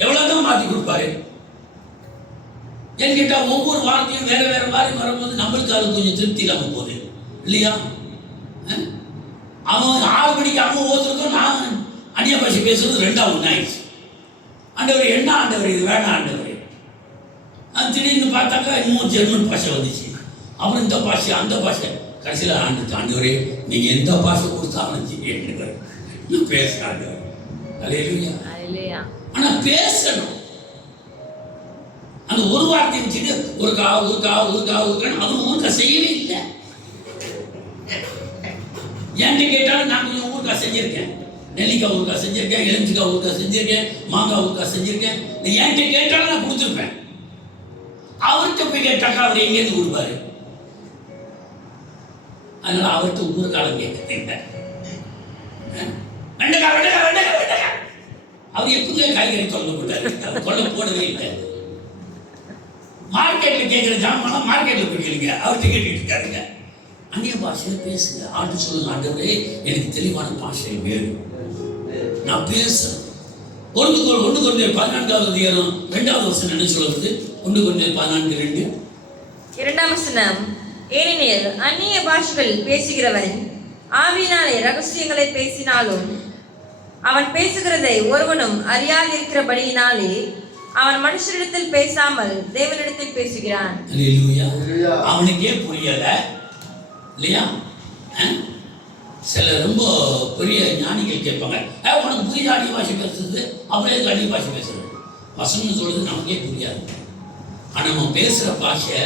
எவ்வளவுதான் மாற்றி கொடுப்பாரு. ஏன்னு கேட்டா ஒவ்வொரு வார்த்தையும் வேற மாதிரி வரும்போது நம்மளுக்கு அது கொஞ்சம் திருப்தி இல்லாம போகுது இல்லையா? அவன் 6 மணிக்கு அவன் ஓதுறதும் நான் அந்நிய பாஷை பேசுறது 2ஆ ஒண்ணாயிடுச்சு. ஆண்டவர் என்ன ஆண்டவர் இது வேணாம் ஆண்டவர். திடீர்னு பார்த்தாக்கா இன்னும் ஜெர்மன் பாஷை வந்துச்சு. அப்புறம் இந்த பாஷை அந்த பாஷை. கடைசியில் ஆண்டவரே நீங்க எந்த பாஷை கொடுத்தாலும் நான் பேசுறாங்க. ஆனா பேசணும். அந்த ஒரு வார்த்தையை வச்சுட்டு ஒருக்கா அதுவும் ஊருக்கா செய்யவே இல்லை. என்கிட்ட கேட்டாலும் நான் கொஞ்சம் ஊருக்கா செஞ்சிருக்கேன். நெல்லிக்காய் ஊருக்கா செஞ்சிருக்கேன், எலுமிச்சிக்காய் ஊருக்கா செஞ்சிருக்கேன், மாங்காய் ஊருக்கா செஞ்சிருக்கேன். என்கிட்ட கேட்டாலும் நான் கொடுத்துருப்பேன். அவர்கிட்ட போய் கேட்டாக்கா அவர் எங்கேருந்து கொடுப்பாரு? அதனால அவர்கிட்ட ஊருக்காலம் கேட்க வெண்டைக்காய் அவர் எப்பவுமே காய்கறி கொல்ல போட்டாரு, அது கொல்ல போடவே இல்லை. மார்க்கெட்ல கேட்கிற ஜாமான் மார்க்கெட்ல போய்க்கிறீங்க, அவர்கிட்ட கேட்டுட்டு இருக்காருங்க. அந்நிய பாஷையில பேசுங்க. ஆண்டு சொல்லுங்க, ஆண்டவரே எனக்கு தெளிவான பாஷை வேணும், நான் பேசுறேன். 1 Corinthians 14 2வது வசனம் என்ன சொல்லுது? 1 Corinthians 14:2. 2ஆம் வசனம், ஏனெனில் அந்நிய பாஷைகள் பேசுகிறவன் ஆவியினாலே ரகசியங்களை பேசினாலும் அவன் பேசுகிறதை ஒருவனும் அறியாதிருக்கிறபடியினாலே அவன் மனுஷரிடத்தில் பேசாமல் தேவனிடத்தில் பேசுகிறான். அல்லேலூயா. அவனுக்கே புரியல இல்லையா? சில ரொம்ப பெரிய ஞானிகள் கேட்பாங்க, உனக்கு புரியுதா அந்நிய பாஷை பேசுறது? அப்படியே அந்நிய பாஷை பேசுறது வசனம் சொல்றது நமக்கே புரியாது. ஆனா நம்ம பேசுற பாஷை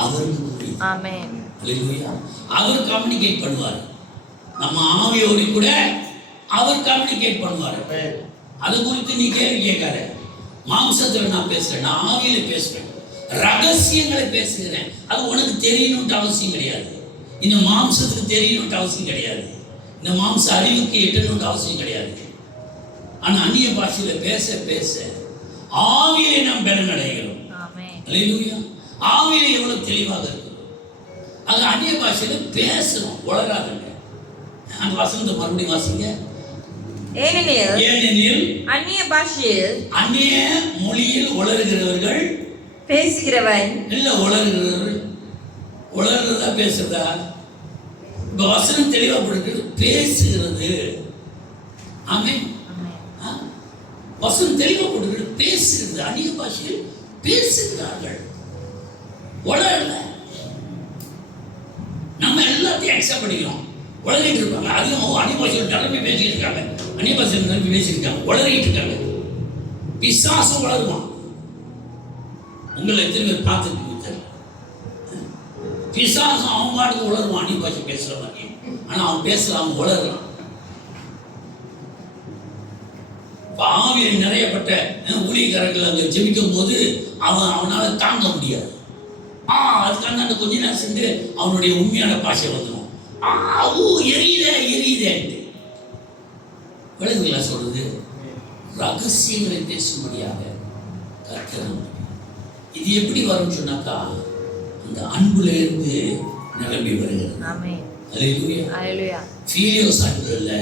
அவருக்கு புரியுது. ஆமென். அல்லேலூயா. அவர் கம்யூனிகேட் பண்ணுவார். நம்ம ஆவியோடு கூட அவர் கம்யூனிகேட் பண்ணுவார். அது குறித்து நீ கேள்வி கேட்காத. மாம்சத்தில் நான் பேசுறேன், நான் ஆவியில பேசுறேன், ரகசியங்களை பேசுகிறேன். அது உனக்கு தெரியணும்ட்டு அவசியம் கிடையாது, இந்த மாம்சத்துக்கு தெரியணும்ட்டு அவசியம் கிடையாது, இந்த மாம்ச அறிவுக்கு எட்டணும்ட்டு அவசியம் கிடையாது. ஆனா அந்நிய பாஷையில பேச பேச ஆவியிலே நாம் பலன் அடைகிறோம். அல்லேலூயா. ஆவியிலே எவ்வளவு தெளிவாக இருக்கும். அது அந்நிய பாஷையில பேசணும், உளராதுங்க. அந்த வசனத்தை மறுபடியும் வாசிங்க. ஏனெனில் அந்நிய பாஷையில், அந்நிய மொழியில் உளறுகிறவர்கள் பேசுகிறவன் இல்ல, உளறுகிறவர்கள். உளறுறதா பேசுறதா? இப்ப வசனம் தெளிவா போடுறது பேசுகிறது. ஆமென். வசனம் தெளிவா போடுறது பேசுகிறது. அந்நிய பாஷையில் பேசுகிறார்கள், உளரல. நம்ம எல்லாத்தையும் அக்செப்ட் பண்ணிக்கிறோம். உளறிட்டு இருப்பாங்க, அதிகம் அந்நிய பாஷையில் நிரம்பி பேசிட்டு இருக்காங்க, அந்நிய பாஷையில் நிரம்பி பேசியிருக்காங்க, உளறிட்டு இருக்காங்க. பிசாசும் உளருவான். உங்களை எத்தனை பேர் பார்த்துட்டு பிசாசும் அவன் பாட்டுக்கு உளருவான் அந்நிய பாஷை பேசுற மாதிரி. ஆனா அவன் பேசல, அவன் உளறான். ஆவியில் நிறையப்பட்ட ஊழியக்காரர்கள் அங்கே ஜெபிக்கும் போது அவனால தாங்க முடியாது. அதுக்காக அந்த கொஞ்ச நேரம் சென்று அவனுடைய உண்மையான பாஷை வந்துடும். எரியுதேன்ட்டு விலங்குகளா சொல்றது, ரகசியங்களை பேசும்படியாக கற்கணும். இது எப்படி வரும்னு சொன்னாக்கா, அந்த அன்புல இருந்து நிரம்பி வருகிறது. அல்லேலூயா. ஃபீலியோஸ் அன்பு இல்ல,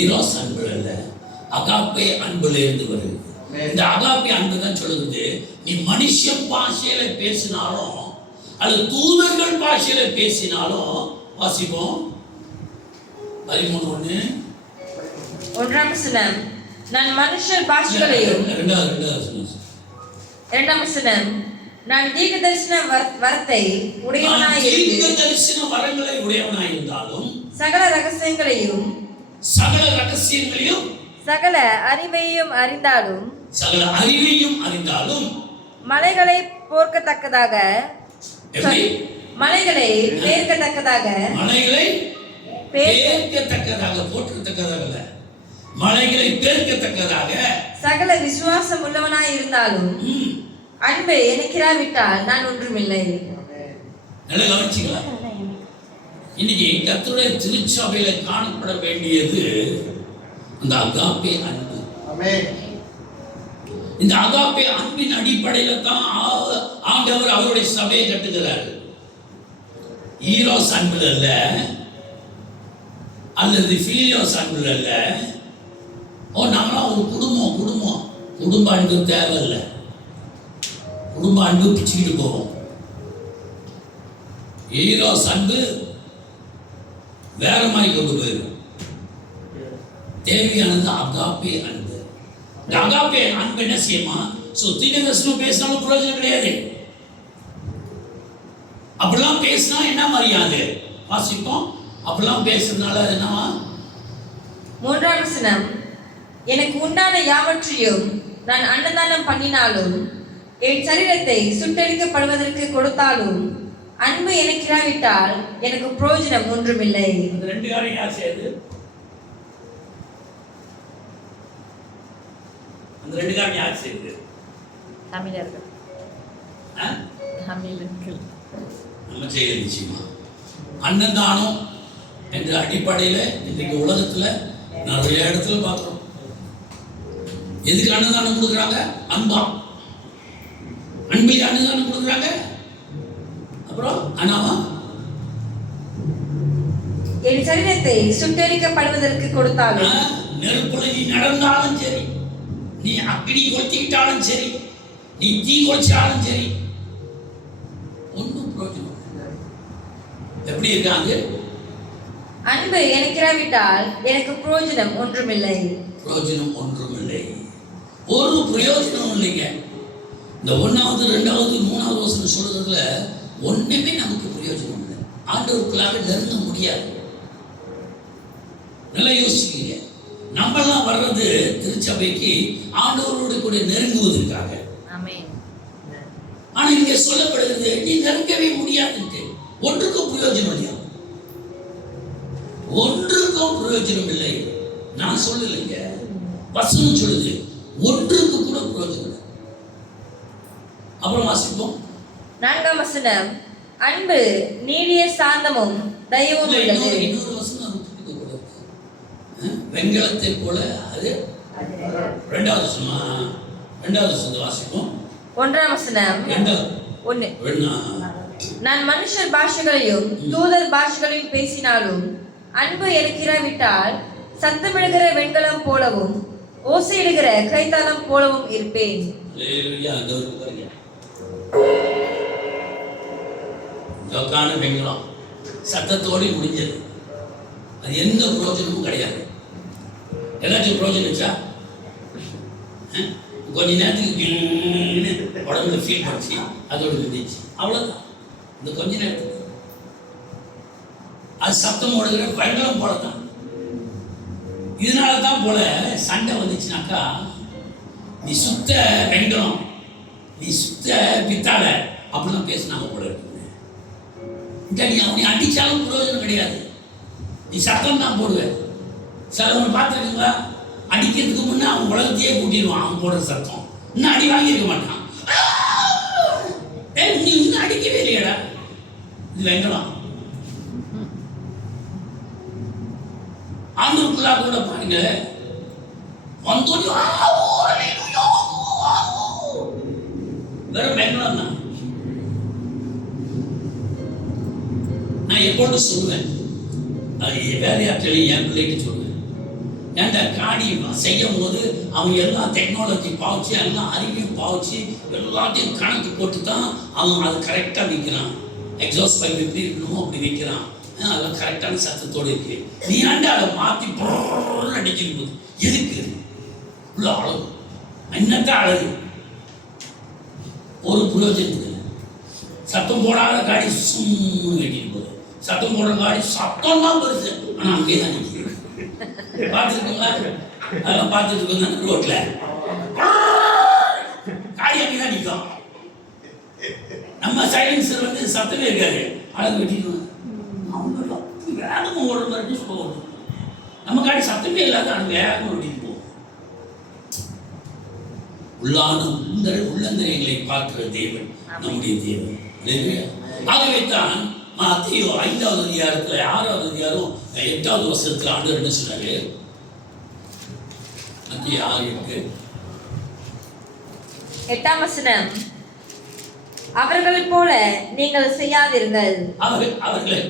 ஈரோஸ் அன்பு இல்ல, அகாப்பே அன்புல இருந்து வருகிறது. இந்த அகாப்பே அன்பு தான் சொல்லுது, நீ மனுஷ பாஷையில பேசினாலும் அல்லது தூதர்கள் பாஷையில பேசினாலும். வாசிப்போம் 13:1. 1ஆம் வசனம், நான் மனுஷர் பாஷைகளையும். 2ஆம் வசனம், நான் தீர்க்கதரிசன வரத்தை வரங்களை உடையவனாயிருந்தாலும் சகல ரகசியங்களையும் சகல அறிவையும் அறிந்தாலும் மலைகளை போர்க்கத்தக்கதாக சகல விசுவாசம் உள்ளவனாய் இருந்தாலும் அன்பை எனக்கிராவிட்டால் நான் ஒன்றுமில்லை. நல்லா கவனிச்சீங்களா? இன்னைக்கு கர்த்தருடைய திருச்சபையில காணப்பட வேண்டியது அந்த அகாப்பே அன்பு. இந்த அகாப்பே அன்பின் அடிப்படையில தான் ஆண்டவர் அவருடைய சபையை கட்டுகிறார். ஈரோஸ் அன்புல அல்ல, அல்லது ஃபீலியோஸ் அன்புல அல்ல. நாங்களாம் ஒரு குடும்ப அன்பு தேவையில்லை. குடும்ப அன்பு பிச்சுக்கிட்டு போவோம். ஈரோஸ் அன்பு வேற மாதிரி கொண்டு போயிடும். தேவையானது அகாப்பே அன்பு. அகாப்பே அன்பு என்ன செய்யுமா? தீர்க்கதரிசனம் பேசினாலும் பிரயோஜனம் கிடையாது. அப்படிலாம் பேசினா என்ன மரியாதை? வாசிப்போம். அப்படிலாம் பேசுறதுனால என்னவா? 3ஆம் வசனம், எனக்கு உண்டான யாவற்றையும் நான் அன்னதானம் பண்ணினாலும் என் சரீரத்தை சுட்டெரிக்கப்படுவதற்கு கொடுத்தாலும் அன்பு எனக்கிராவிட்டால் எனக்கு பிரயோஜனம் ஒன்றுமில்லை. இந்த ரெண்டு காரியம் யார் செய்யுது? அந்த ரெண்டு காரியம் யார் செய்யுது? தமிழர்கள். நம்ம செய்யல. நிச்சயமா அன்னதானம் என்ற அடிப்படையில் இன்றைக்கு உலகத்துல நிறைய இடத்துல பார்க்கிறோம். எதுக்கு அன்னதானம் கொடுக்குறாங்க? அன்பா. அன்பில் அன்னதானம் கொடுக்குறாங்க. அப்புறம் அனாவா? என் சரீரத்தை சுட்டெரிக்கப்படுவதற்கு கொடுத்தாலும், நெருப்புல நீ நடந்தாலும் சரி, நீ அக்னி கொளுத்திக்கிட்டாலும் சரி, நீ தீ கொளுச்சாலும் சரி, ஒன்றும் பிரயோஜனம். எப்படி இருக்காங்க? அன்பு எனக்கிராவிட்டால் எனக்கு பிரயோஜனம் ஒன்றுமில்லை. பிரயோஜனம் ஒன்றுமில்லை. ஒரு பிரயோஜனம் இல்லைங்க. இந்த 1வது 2வது 3வது வசனம் சொல்றதுல ஒண்ணுமே நமக்கு பிரயோஜனம் இல்லை. ஆண்டவருக்குள்ளாக நெருங்க முடியாது. நல்லா யோசிச்சுக்கீங்க. நம்மெல்லாம் வர்றது திருச்சபைக்கு ஆண்டவரோடு கூட நெருங்குவதற்காக. ஆனா இங்க சொல்லப்படுகிறது நீ நெருங்கவே முடியாதுன்ட்டு. ஒன்றுக்கும் பிரயோஜனம் இல்லையா? ஒன்றுக்கும் பிரயோஜனம் இல்லை. நான் சொல்லலைங்க, வசனம் சொல்லுது. ஒன்றுக்கு கூட பிரயோஜனம் இல்லை. அப்புறம் வாசிப்போம் 4ஆம் வசனம். அன்பு நீடிய சாந்தமும் தயவும் உள்ளது. இன்னொரு வசனம் வெண்கலத்தை போல. அது 2வது வசனம். 2வது வசனம் வாசிப்போம். 1ஆம் வசனம். 1. நான் மனுஷர் பாஷைகளையும் தூதர் பாஷைகளையும் பேசினாலும் அன்பு எனக்கிராவிட்டால் சத்தமிடுகிற வெண்கலம் போலவும் ஓசையிடுகிற கைத்தாளம் போலவும் இருப்பேன். வெண்கலம் சத்தத்தோடு முடிஞ்சது. அது எந்த பிரயோஜனமும் கிடையாது. எல்லாத்தையும் பிரயோஜனம் வச்சா கொஞ்ச நேரத்துக்கு உடம்புல ஃபீல் பண்ணி அதோடு இருந்துச்சு, அவ்வளோதான். இந்த கொஞ்ச நேரத்துக்கு அது சத்தம் ஓடுகிற வெண்கலம் போல தான். இதனால தான் போல சண்டை வந்துச்சுனாக்கா, நீ சுத்த வெண்கலம், நீ சுத்த பித்தாளை அப்படிலாம் பேசினாங்க போல இருக்குங்க. நீ அவனை அடித்தாலும் பிரயோஜனம் கிடையாது. நீ சத்தம் தான் போடுவேன். சிலவங்க பார்த்துருக்கீங்களா? அடிக்கிறதுக்கு முன்னே அவன் உலகத்தையே கூட்டிடுவான். அவன் போடுற சத்தம் இன்னும் அடி வாங்கியிருக்க மாட்டான். நீ இன்னும் அடிக்கவே இல்லையாடா. இது வெங்கலம். ஆண்டவருக்குள்ளா கூட பாருங்க, வந்தோடி வெறும் வெங்கலம் தான். நான் எப்போது சொல்லுவேன், அது வேற யார்கிட்டையும் என் பிள்ளைக்கு சொல்லுவேன். ஏன்டா காடி செய்யும் போது அவன் எல்லாம் டெக்னாலஜி பாவச்சு, எல்லாம் அறிவையும் பாவச்சு, எல்லாத்தையும் கணக்கு போட்டு தான் அவன் அது கரெக்டாக வைக்கிறான். எக்ஸாஸ்ட் பைப் எப்படி இருக்கணுமோ அப்படி வைக்கிறான். அதெல்லாம் கரெக்டான சத்தத்தோடு இருக்கு. நீ ஆண்டு அதை மாற்றி போன்னு அடிக்கும் போது எதுக்கு உள்ள அழகு? என்னத்தான் அழகு? ஒரு பிரயோஜனம் இல்லை. சத்தம் போடாத காடி சும்னு வைக்கும் போது, சத்தம் போடுற காடி சத்தம் தான் பெருசு, ஆனால் அங்கே தான் நிற்கிறேன். பார்த்துருக்கோங்களா? அதெல்லாம் பார்த்துட்டு இருக்கோங்க. ரோட்ல காடி அங்கே தான் நிற்கும். நம்ம சைலன்சர் வந்து சத்தமே இருக்காது, அழகு வெட்டிடுவாங்க. அவங்க வேகமாக ஓடுற மாதிரி சொல்லுவோம். நம்ம காடி சத்தமே இல்லாத அது வேகமாக வெட்டிட்டு போவோம். உள்ளந்தரைகளை பார்க்கிற தேவன் நம்முடைய தேவன். ஆகவே தான் மத்தேயு 5வது அதிகாரத்தில் 6வது அதிகாரம் 8வது வசனத்தில் ஆண்டவர் என்ன சொன்னாரு? மத்தேயு 6:8. 8ஆம் வசனம். அவர்கள் போல நீங்கள் செய்யாதீர்கள். அவர்கள்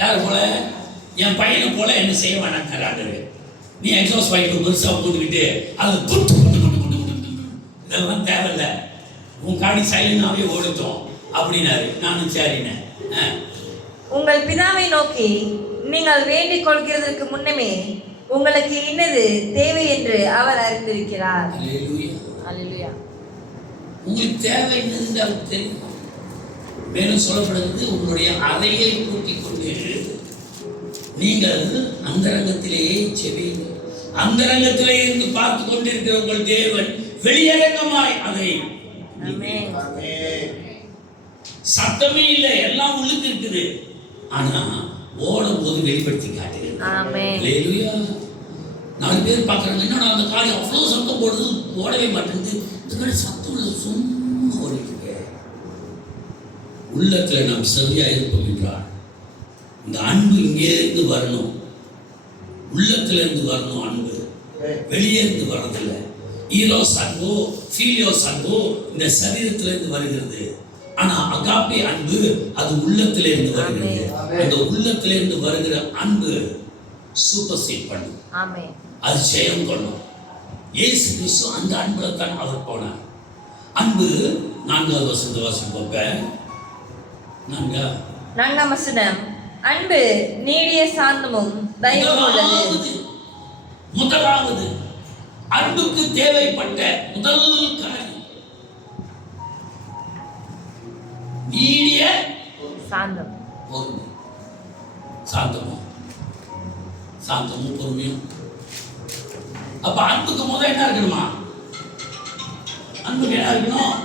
யார் போல? என் பையனை போல என்ன செய்ய வேணாம். நீ எக்ஸாஸ்ட் பைப் பெருசாக போட்டுக்கிட்டு அது துட்டு இதெல்லாம் தேவையில்லை, உன் காடி சைலண்டாகவே ஓடுத்தோம் அப்படின்னாரு. நானும் சரிண்ணேன். உங்கள் பிதாவை நோக்கி நீங்கள் வேண்டிக் கொள்கிறதற்கு முன்னமே உங்களுக்கு இன்னது தேவை என்று அவர் அறிந்திருக்கிறார். அல்லேலூயா. உங்களுக்கு தேவை என்னது அவருக்கு தெரியும். மேலும் சொல்லப்படுகிறது, உங்களுடைய அறையை கூட்டிக் கொண்டு நீங்கள் அந்தரங்கத்திலேயே செவியுங்கள். அந்தரங்கத்திலே இருந்து பார்த்து கொண்டிருக்கிற உங்கள் தேவன் வெளியரங்கமாய் அதை சத்தமே இல்லை, எல்லாம் உள்ளுக்கு இருக்குது. ஆனா ஓடும் போது வெளிப்படுத்தி காட்டுகிறேன். 4 பேர் பார்க்குறாங்க, என்னடா அந்த காடி அவ்வளோ சத்தம் போடுது, ஓடவே மாட்டேங்குது. இந்த காடி சத்தம் சும்மா ஓடிட்டு. உள்ளத்தில் நாம் சரியா இருப்போம் என்றால் இந்த அன்பு இங்கே இருந்து வரணும், உள்ளத்துல இருந்து வரணும். அன்பு வெளியே இருந்து வர்றதில்லை. ஈரோஸ் அன்பு, ஃபீலியோஸ் அன்பு இந்த சரீரத்திலிருந்து வருகிறது. ஆனா அகாப்பே அன்பு அது உள்ளத்திலிருந்து வருகிறது. அந்த உள்ளத்திலிருந்து வருகிற அன்பு சூப்பர்சீட் பண்ணும். ஆமென். அது ஜெயம் கொள்ளும். இயேசு கிறிஸ்து அந்த அன்புல தான் அவர் போனார். அன்பு 4வது வசனத்தை வாசிப்போம். 4ஆம் வசனம், அன்பு நீடிய சாந்தமும் தயவும் உள்ளது. முதலாவது அன்புக்கு தேவைப்பட்ட முதல் காரியம் நீடிய சாந்தம். பொறுமை. சாந்தமும் பொறுமையும். அப்ப அன்புக்கு முதல் என்ன இருக்கணுமா? அன்புக்கு என்ன இருக்கணும்?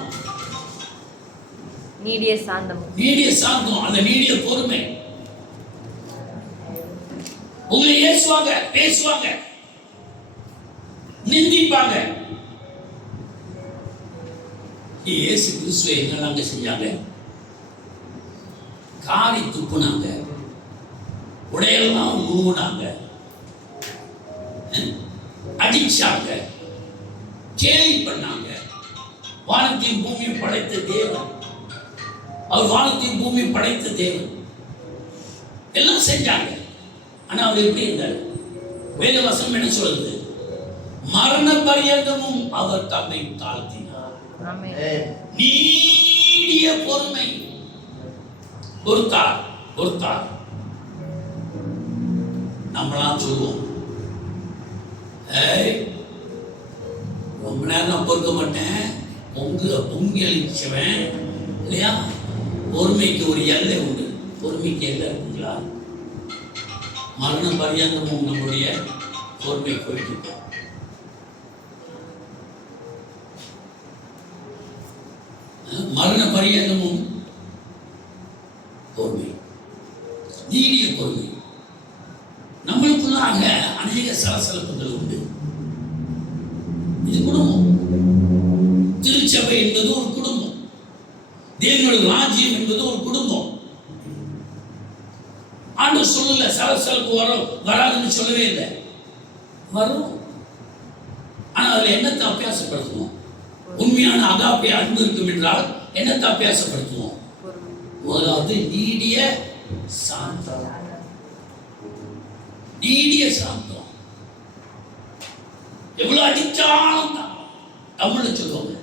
நீடிய சாந்தம். நீடிய சாந்தம், அந்த நீடிய பொறுமை. உங்களை ஏசுவாங்க, பேசுவாங்க, நிந்திப்பாங்க. இயேசு கிறிஸ்துவை என்னெல்லாம் செஞ்சாங்க? காரி துப்புனாங்க, உடையெல்லாம் ஊனாங்க, அடிச்சாங்க, கேலி பண்ணாங்க. வானத்தையும் பூமியும் படைத்த தேவன், அவர் வானத்தையும் பூமியும் படைத்த தேவன், எல்லாம் செஞ்சாங்க. ஆனா அவர் எப்படி இருந்தார்? வேத வசனம் என்ன சொல்றது? மரண பரியந்தமும் அவர் தம்மை தாழ்த்தினார். நீடிய பொறுமை. பொறுத்தார். நம்மளாம் சொல்லுவோம், ரொம்ப நேரம் நான் பொறுக்க மாட்டேன், பொங்கி அழிச்சவன் இல்லையா? பொறுமைக்கு ஒரு எல்லை உண்டு. பொறுமைக்கு எல்லை இருக்குங்களா? மரண பரியந்தமும் நம்முடைய பொறுமை போயிட்டு இருக்கோம். மரண பரியந்தமும் பொறுமை, நீடிய பொறுமை. நம்மளுக்குள்ளாக அநேக சலசலப்புகள் உண்டு. இது குடும்பம். திருச்சபை என்பது ஒரு குடும்பம். தேவனுடைய ராஜ்யம் என்பது ஒரு குடும்பம். ஆண்டவர் சொல்லல சலசலப்பு வராதுன்னு சொல்லவே இல்லை, வரும். ஆனா அதுல என்னத்தை அபியாசப்படுத்துவோம்? உண்மையான அகாப்பே அன்பு இருக்கும் என்றால் என்னத்தை அபியாசப்படுத்துவோம்? முதலாவது நீடிய சாந்தம். நீடிய சாந்தம். எவ்வளவு அடிச்சாலும் தமிழ்ல சொல்லுவாங்க,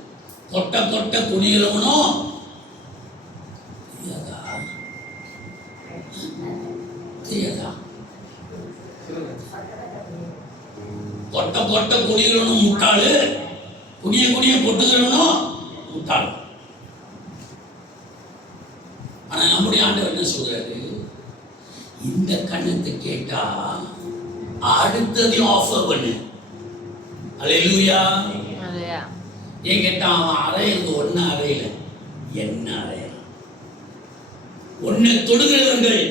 கொட்ட கொட்ட குனிகிறவனோ தெரியாதா? கொட்ட கொட்ட குனிகிறவனும் முட்டாளு, குனிய பொட்டுகிறவனும் முட்டாளு. ஆனா நம்முடைய ஆண்டவர் என்ன சொல்றாரு? இந்த கண்ணத்தை கேட்டா அடுத்ததையும் ஆஃபர் பண்ணு. அல்லேலூயா. ஏன் கேட்டா அவன் அறையிறது ஒன்னு அறையில, என்ன அறையலாம்? ஒன்னை தொடுகிறவர்கள்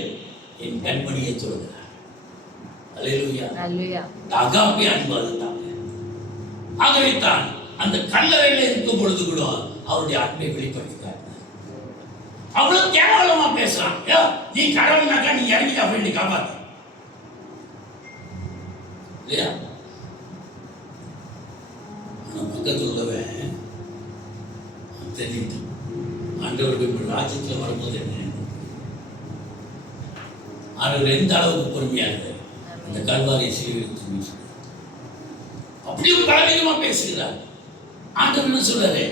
என் கண்மணியை தொடுகிறார். அல்லேலூயா. அகாப்பே அன்பு அதுதான். ஆகவே தான் அந்த கல்லறையில இருக்கும் பொழுது கூட அவருடைய அன்பை வெளிப்படுத்தி காட்டினார். அவ்வளவு கேவலமா பேசுறான். நீ கடவுள்னாக்கா நீ இறங்கி அப்படி காப்பாத்து இல்லையா? பக்கத்தில் உள்ளவன் தெரியுது ஆண்டவருடைய ராஜ்யத்தில் வரும்போது என்ன ஆண்டவர் எந்த அளவுக்கு பொறுமையா இருக்கு. அந்த கல்வாரி சீர்திருத்தி அப்படியும் பலவிதமா பேசுகிறார். ஆண்டவர் என்ன சொல்றாரு?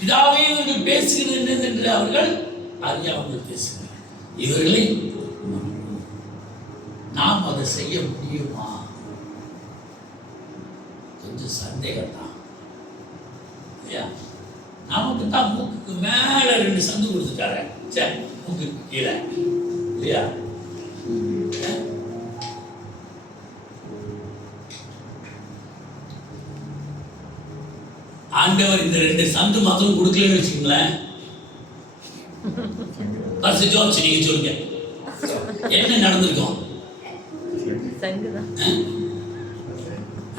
பிதாவே இவர்கள் பேசுகிறது என்னது என்று அவர்கள் அறியாமல் பேசுகிறார். இவர்களை நாம் அதை செய்ய முடியுமா? கொஞ்சம் சந்தேகம் தான். நமக்கு தான் மூக்குக்கு மேல 2 சந்து கொடுத்துட்டாரு, சரி மூக்குக்கு கீழே இல்லையா? ஆண்டவர் இந்த 2 சந்து மாத்திரம் கொடுக்கலன்னு வச்சுக்கோங்களேன், ஜோச்சு நீங்க சொல்லுங்க என்ன நடந்திருக்கும்?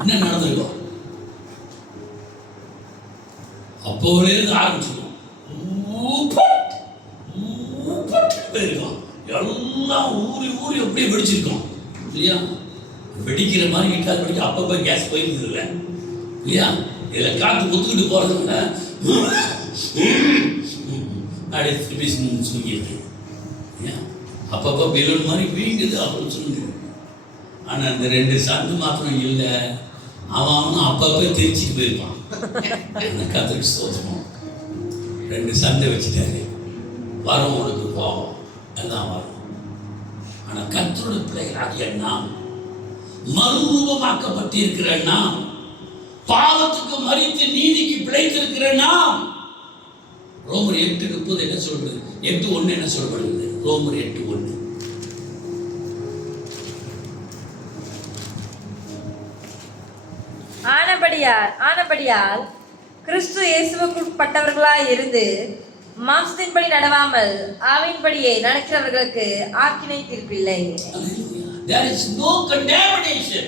என்ன நடந்திருக்கும்? அப்போவே ஆரம்பிச்சிருக்கும், போயிருக்கும், எல்லாம் ஊறி அப்படியே வெடிச்சிருக்கோம் இல்லையா? வெடிக்கிற மாதிரி வீட்டால் வெடிக்க அப்பப்போ கேஸ் போயிருந்தது இல்லை இல்லையா? இதில் காற்று ஒத்துக்கிட்டு போகிறதுங்க அப்படியே திருப்பி சுங்கிட்டு அப்பப்போ பெலூன் மாதிரி வீங்குது அப்படின்னு சொல்லுங்க. ஆனால் அந்த 2 சந்து மாத்திரம் இல்லை, அவனும் அப்பப்போ திருச்சிட்டு போயிருப்பான். கத்திரிக்கு ஸ்தோத்திரம், 2 சந்தை வச்சுட்டாரு. வரும் உனக்கு கோபம் எல்லாம் வரும். ஆனால் கர்த்தருடைய பிள்ளைகளாகிய நாம், மறுரூபமாக்கப்பட்டிருக்கிற நாம், பாவத்துக்கு மரித்து நீதிக்கு பிழைத்திருக்கிற நாம், ரோமர் 8:30 என்ன சொல்றது? 8:1 என்ன சொல்லப்படுகிறது? ரோமர் 8:1 ஆனபடியால் கிறிஸ்து இயேசுவுக்குட்பட்டவர்களாய் இருந்து மாம்சத்தின்படி நடவாமல் ஆவியின்படியே நடக்கிறவர்களுக்கு ஆக்கினை தீர்ப்பில்லை. There is no condemnation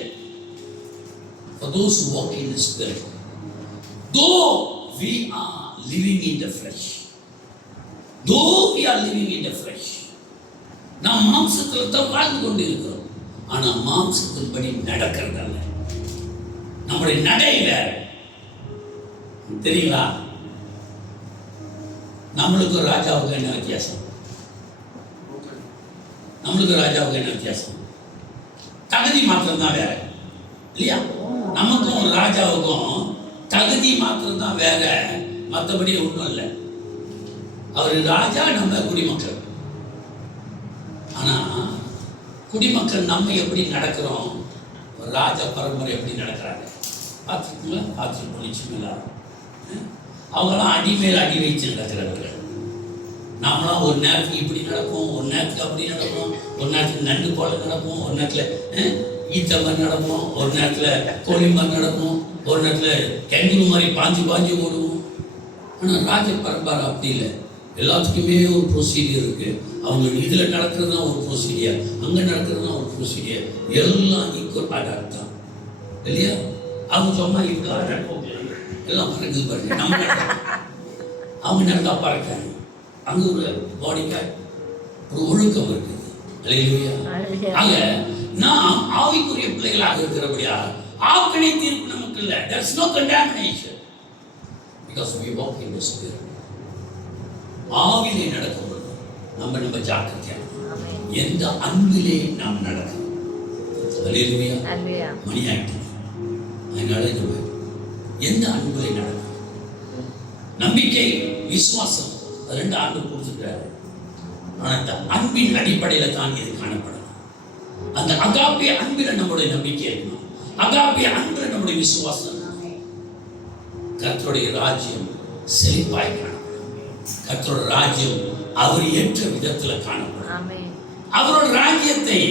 for those who walk in the Spirit, though we are living in the flesh. நாம் மாம்சத்தில் தான் வாழ்ந்து கொண்டு இருக்கிறோம். ஆனால் மாம்சத்தின்படி நடக்கிறதல்ல. நம்முடைய நடை வேற. தெரியுங்களா? நம்மளுக்கு ராஜாவுக்கு என்ன வித்தியாசம்? தகுதி மாத்திரம் தான் வேற இல்லையா? நமக்கும் ராஜாவுக்கும் தகுதி மாத்திரம் தான் வேற, மற்றபடி ஒன்றும் இல்லை. அவர் ராஜா, நம்ம குடிமக்கள். ஆனா குடிமக்கள் நம்ம எப்படி நடக்கிறோம், ராஜ பரம்பரை எப்படி நடக்கிறாங்க பார்த்துருக்கீங்களா? பார்த்துட்டு நிச்சயமில்லா. அவங்களாம் அடி மேல் அடி வைத்து நடக்கிறவர்கள். நாமளாம் ஒரு நேரத்துக்கு இப்படி நடப்போம், ஒரு நேரத்துக்கு அப்படி நடப்போம், ஒரு நேரத்துக்கு நண்டு போல நடப்போம், ஒரு நேரத்தில் ஈத்த மாதிரி நடப்போம், ஒரு நேரத்தில் கோழி மாதிரி நடப்போம், ஒரு நேரத்தில் கெங்கரு மாதிரி பாஞ்சு ஓடுவோம். ஆனால் ராஜ பரம்பரை அப்படி இல்லை. எல்லாத்துக்குமே ஒரு ப்ரொசீடியர் இருக்குது. அவங்க இதில் நடக்கிறது தான் ஒரு ப்ரொசீடியர், அங்கே நடக்கிறது தான் ஒரு ப்ரொசீடியர். எல்லாம் ஈக்குவல் அடாப்ட் தான் இல்லையா? அவங்க சொன்னால் இவ்வளோ அடாப்ட் எல்லாம் பறக்குது பாருங்க. நம்ம அவங்க நடந்தா பறக்காங்க. அங்கே ஒரு பாடிக்காய் ஒரு ஒழுக்கம் இருக்குது. அல்லேலூயா. ஆக நாம் ஆவிக்குரிய பிள்ளைகளாக இருக்கிறபடியா ஆக்கினை தீர்ப்பு நமக்கு இல்லை. There is no condemnation because we walk in the Spirit. ஆவிலே நடக்கும்போது நம்ம ஜாக்கிரதையா எந்த அன்பிலே நாம் நடக்கணும். அல்லேலூயா. மணியாயிட்டு அதனால எந்த அன்பிலே நடக்கணும். நம்பிக்கை, விசுவாசம், 2 ஆண்டு கொடுத்துருக்காரு. ஆனால் அந்த அன்பின் அடிப்படையில் தான் இது காணப்படணும். அந்த அகாப்பே அன்பில் நம்முடைய நம்பிக்கை இருக்கணும். அகாப்பே அன்பில் நம்முடைய விசுவாசம். கர்த்தருடைய ராஜ்யம் செழிப்பாய் காணப்படும். கர்த்தருடைய ராஜ்யம் அவர் ஏற்ற விதத்தில் காணப்படும். அவரோட ராஜ்யத்தை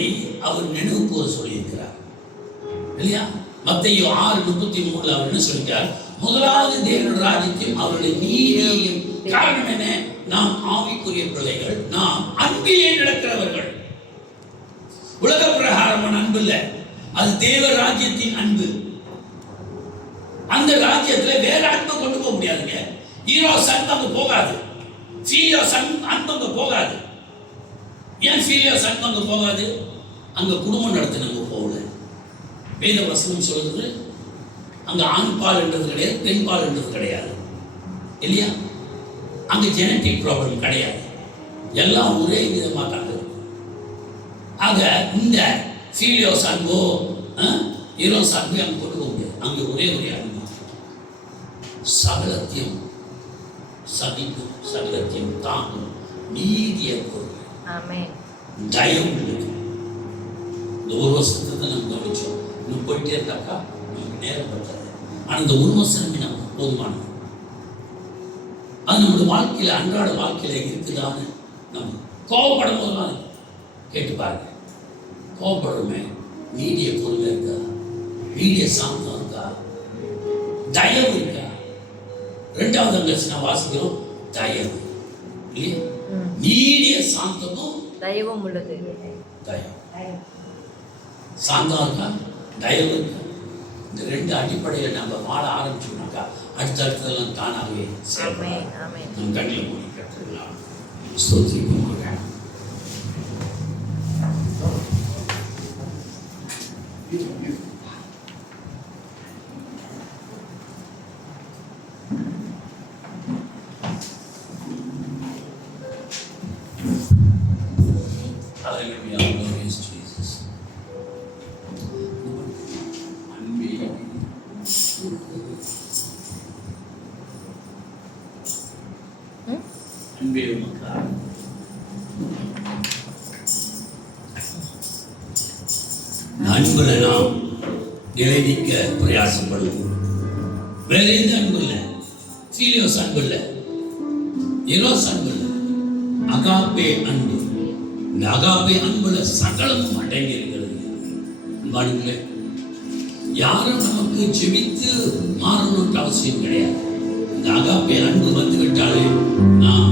அவர் நினைவு கூற சொல்லியிருக்கிறார் இல்லையா? மத்தேயு 6:33 அவர் என்ன சொல்லிட்டார்? முதலாவது தேவனுடைய ராஜ்யத்தையும் அவருடைய நீதியையும். காரணம் என்ன? நாம் ஆவிக்குரிய பிள்ளைகள், நாம் அன்பிலே நடக்கிறவர்கள். உலக பிரகாரமான அன்பு இல்லை, அது தேவ ராஜ்யத்தின் அன்பு. அந்த ராஜ்யத்துல வேற அன்பை கொண்டு போக முடியாதுங்க. ஹீரோ சன் அங்க போகாது, ஃபீலியோ சன் அன்பு அங்க போகாது. ஏன் ஃபீலியோ சன் அங்க போகாது? அங்க குடும்பம் நடத்தினவங்க போகல. வேத வசனம் சொல்றது அங்க ஆண் பால் என்றது கிடையாது, பெண் பால் என்றது கிடையாது இல்லையா? அங்க ஜெனட்டிக் ப்ராப்ளம் கிடையாது. எல்லாம் ஒரே விதமாக தான் இருக்கும். ஆக இந்த ஃபீலியோஸ் அன்போ ஹீரோஸ் அன்பு அங்கே கொண்டு போக முடியாது. அங்கே ஒரே அன்பு, சகலத்தையும் சகிக்கும், சகலத்தையும் தாங்கும், நீதிய பொருள், தயவு இருக்கு. இந்த 1 வருஷத்தை தான் நம்ம கவனிச்சோம். இன்னும் போயிட்டே இருந்தாக்கா நமக்கு நேரம் பற்றாது. ஆனால் இந்த 1 வருஷம் நமக்கு போதுமானது. அது நம்முடைய வாழ்க்கையில், அன்றாட வாழ்க்கையில் இருக்குதான்னு நம்ம கோவப்படும் போதுலாம் கேட்டு பாருங்க. கோவப்படுறோமே, நீடிய பொறுமை இருக்கா? நீடிய சாந்தம் இருக்கா? தயவு இருக்கா? 2வது அங்க வாசிக்கிறோம், தயவு இல்லையா? நீடிய சாந்தமும் தயவும் உள்ளது. தயவு சாந்தம் இருக்கா? தயவு இருக்கா? இந்த 2 அடிப்படையில் நம்ம வாழ ஆரம்பிச்சோம்னாக்கா அடுத்தடுத்ததெல்லாம் தானாகவே நம் கண்ணில் மூடி கற்றுக்கலாம். ஸ்தோத்திரிப்போம். அன்பே உமக்கு ஆராதனை. அன்புல நாம் நிலைநிற்க பிரயாசப்படுவோம். வேற எந்த அன்பு இல்லை, சீரியஸ் அன்பு இல்லை, எரோஸ் அன்பு இல்லை, அகாப்பே அன்பு. இந்த அகாப்பே அன்புல சகலமும் அடங்கி இருக்கிறது. அன்பானவர்களே, யாரும் நமக்கு ஜெபித்து மாறணுன்ற அவசியம் கிடையாது. இந்த அகாப்பே அன்பு வந்துவிட்டாலே நாம்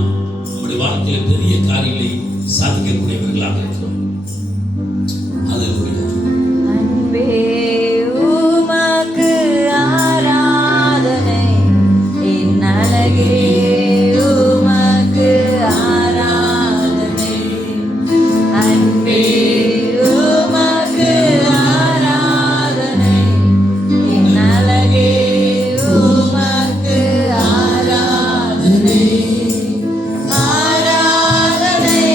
நம்முடைய வாழ்க்கையில் பெரிய காரியங்களை சாதிக்கக்கூடியவர்களாக இருக்கிறோம். அல்லேலூயா. அன்பே உமக்கு ஆராதனை, என் அழகே உமக்கு ஆராதனை. அன்பே உமக்கு ஆராதனை, என் அழகே உமக்கு ஆராதனை. ஆராதனை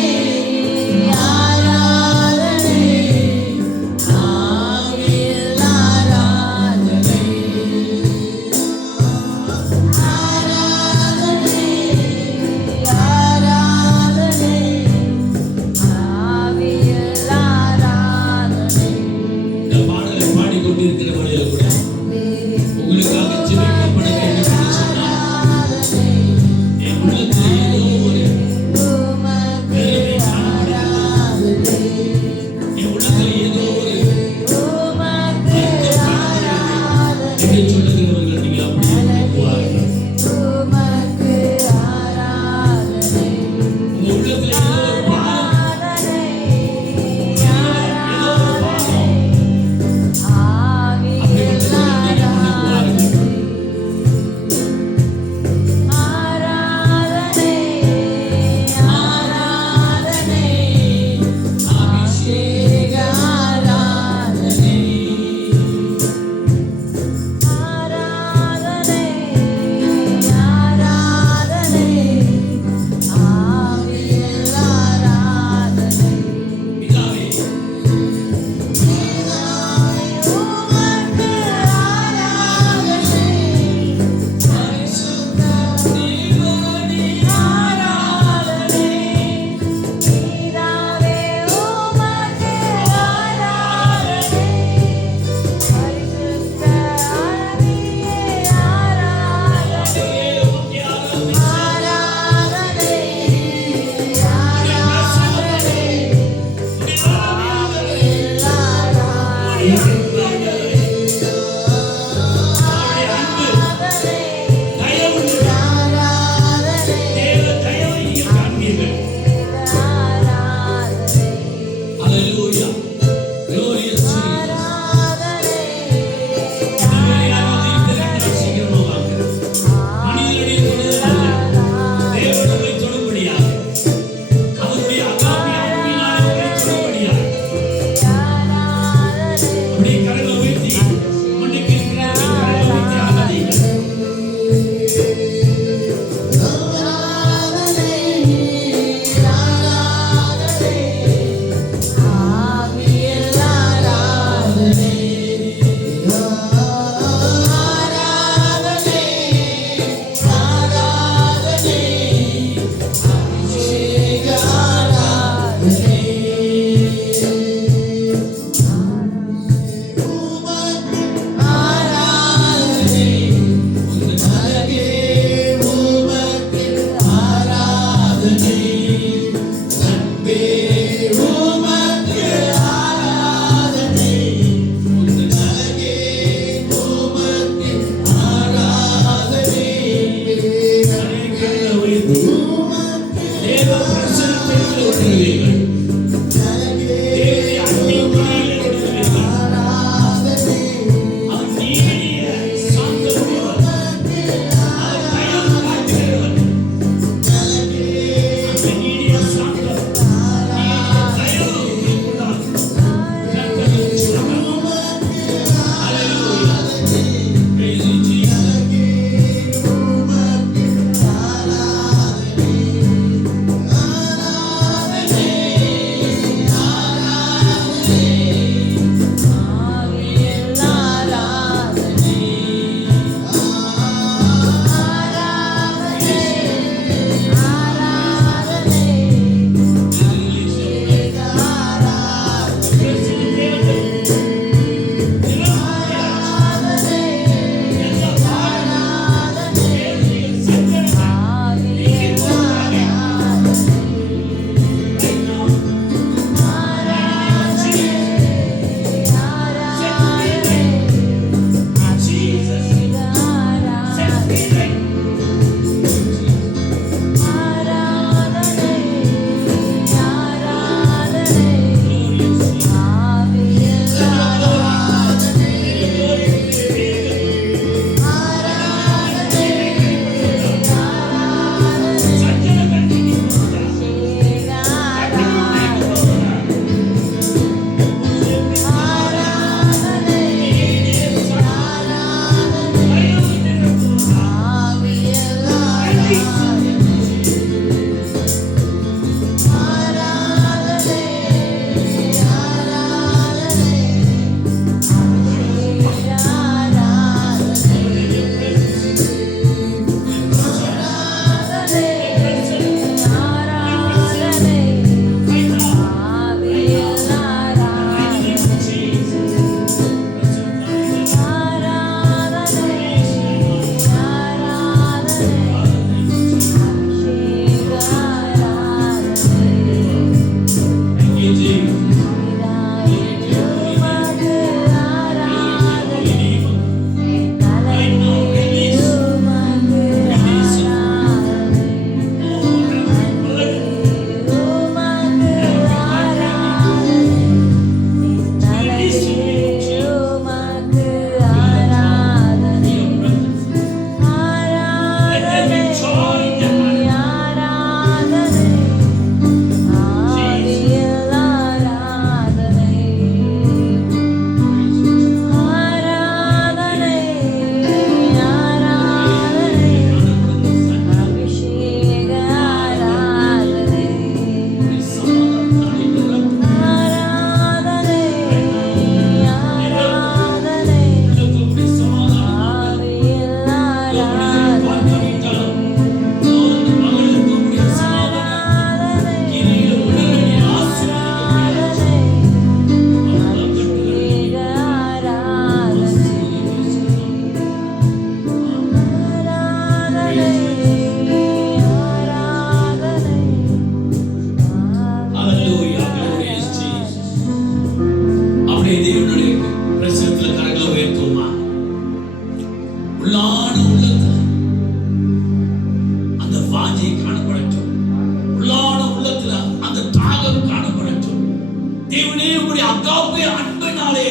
அன்பினாலே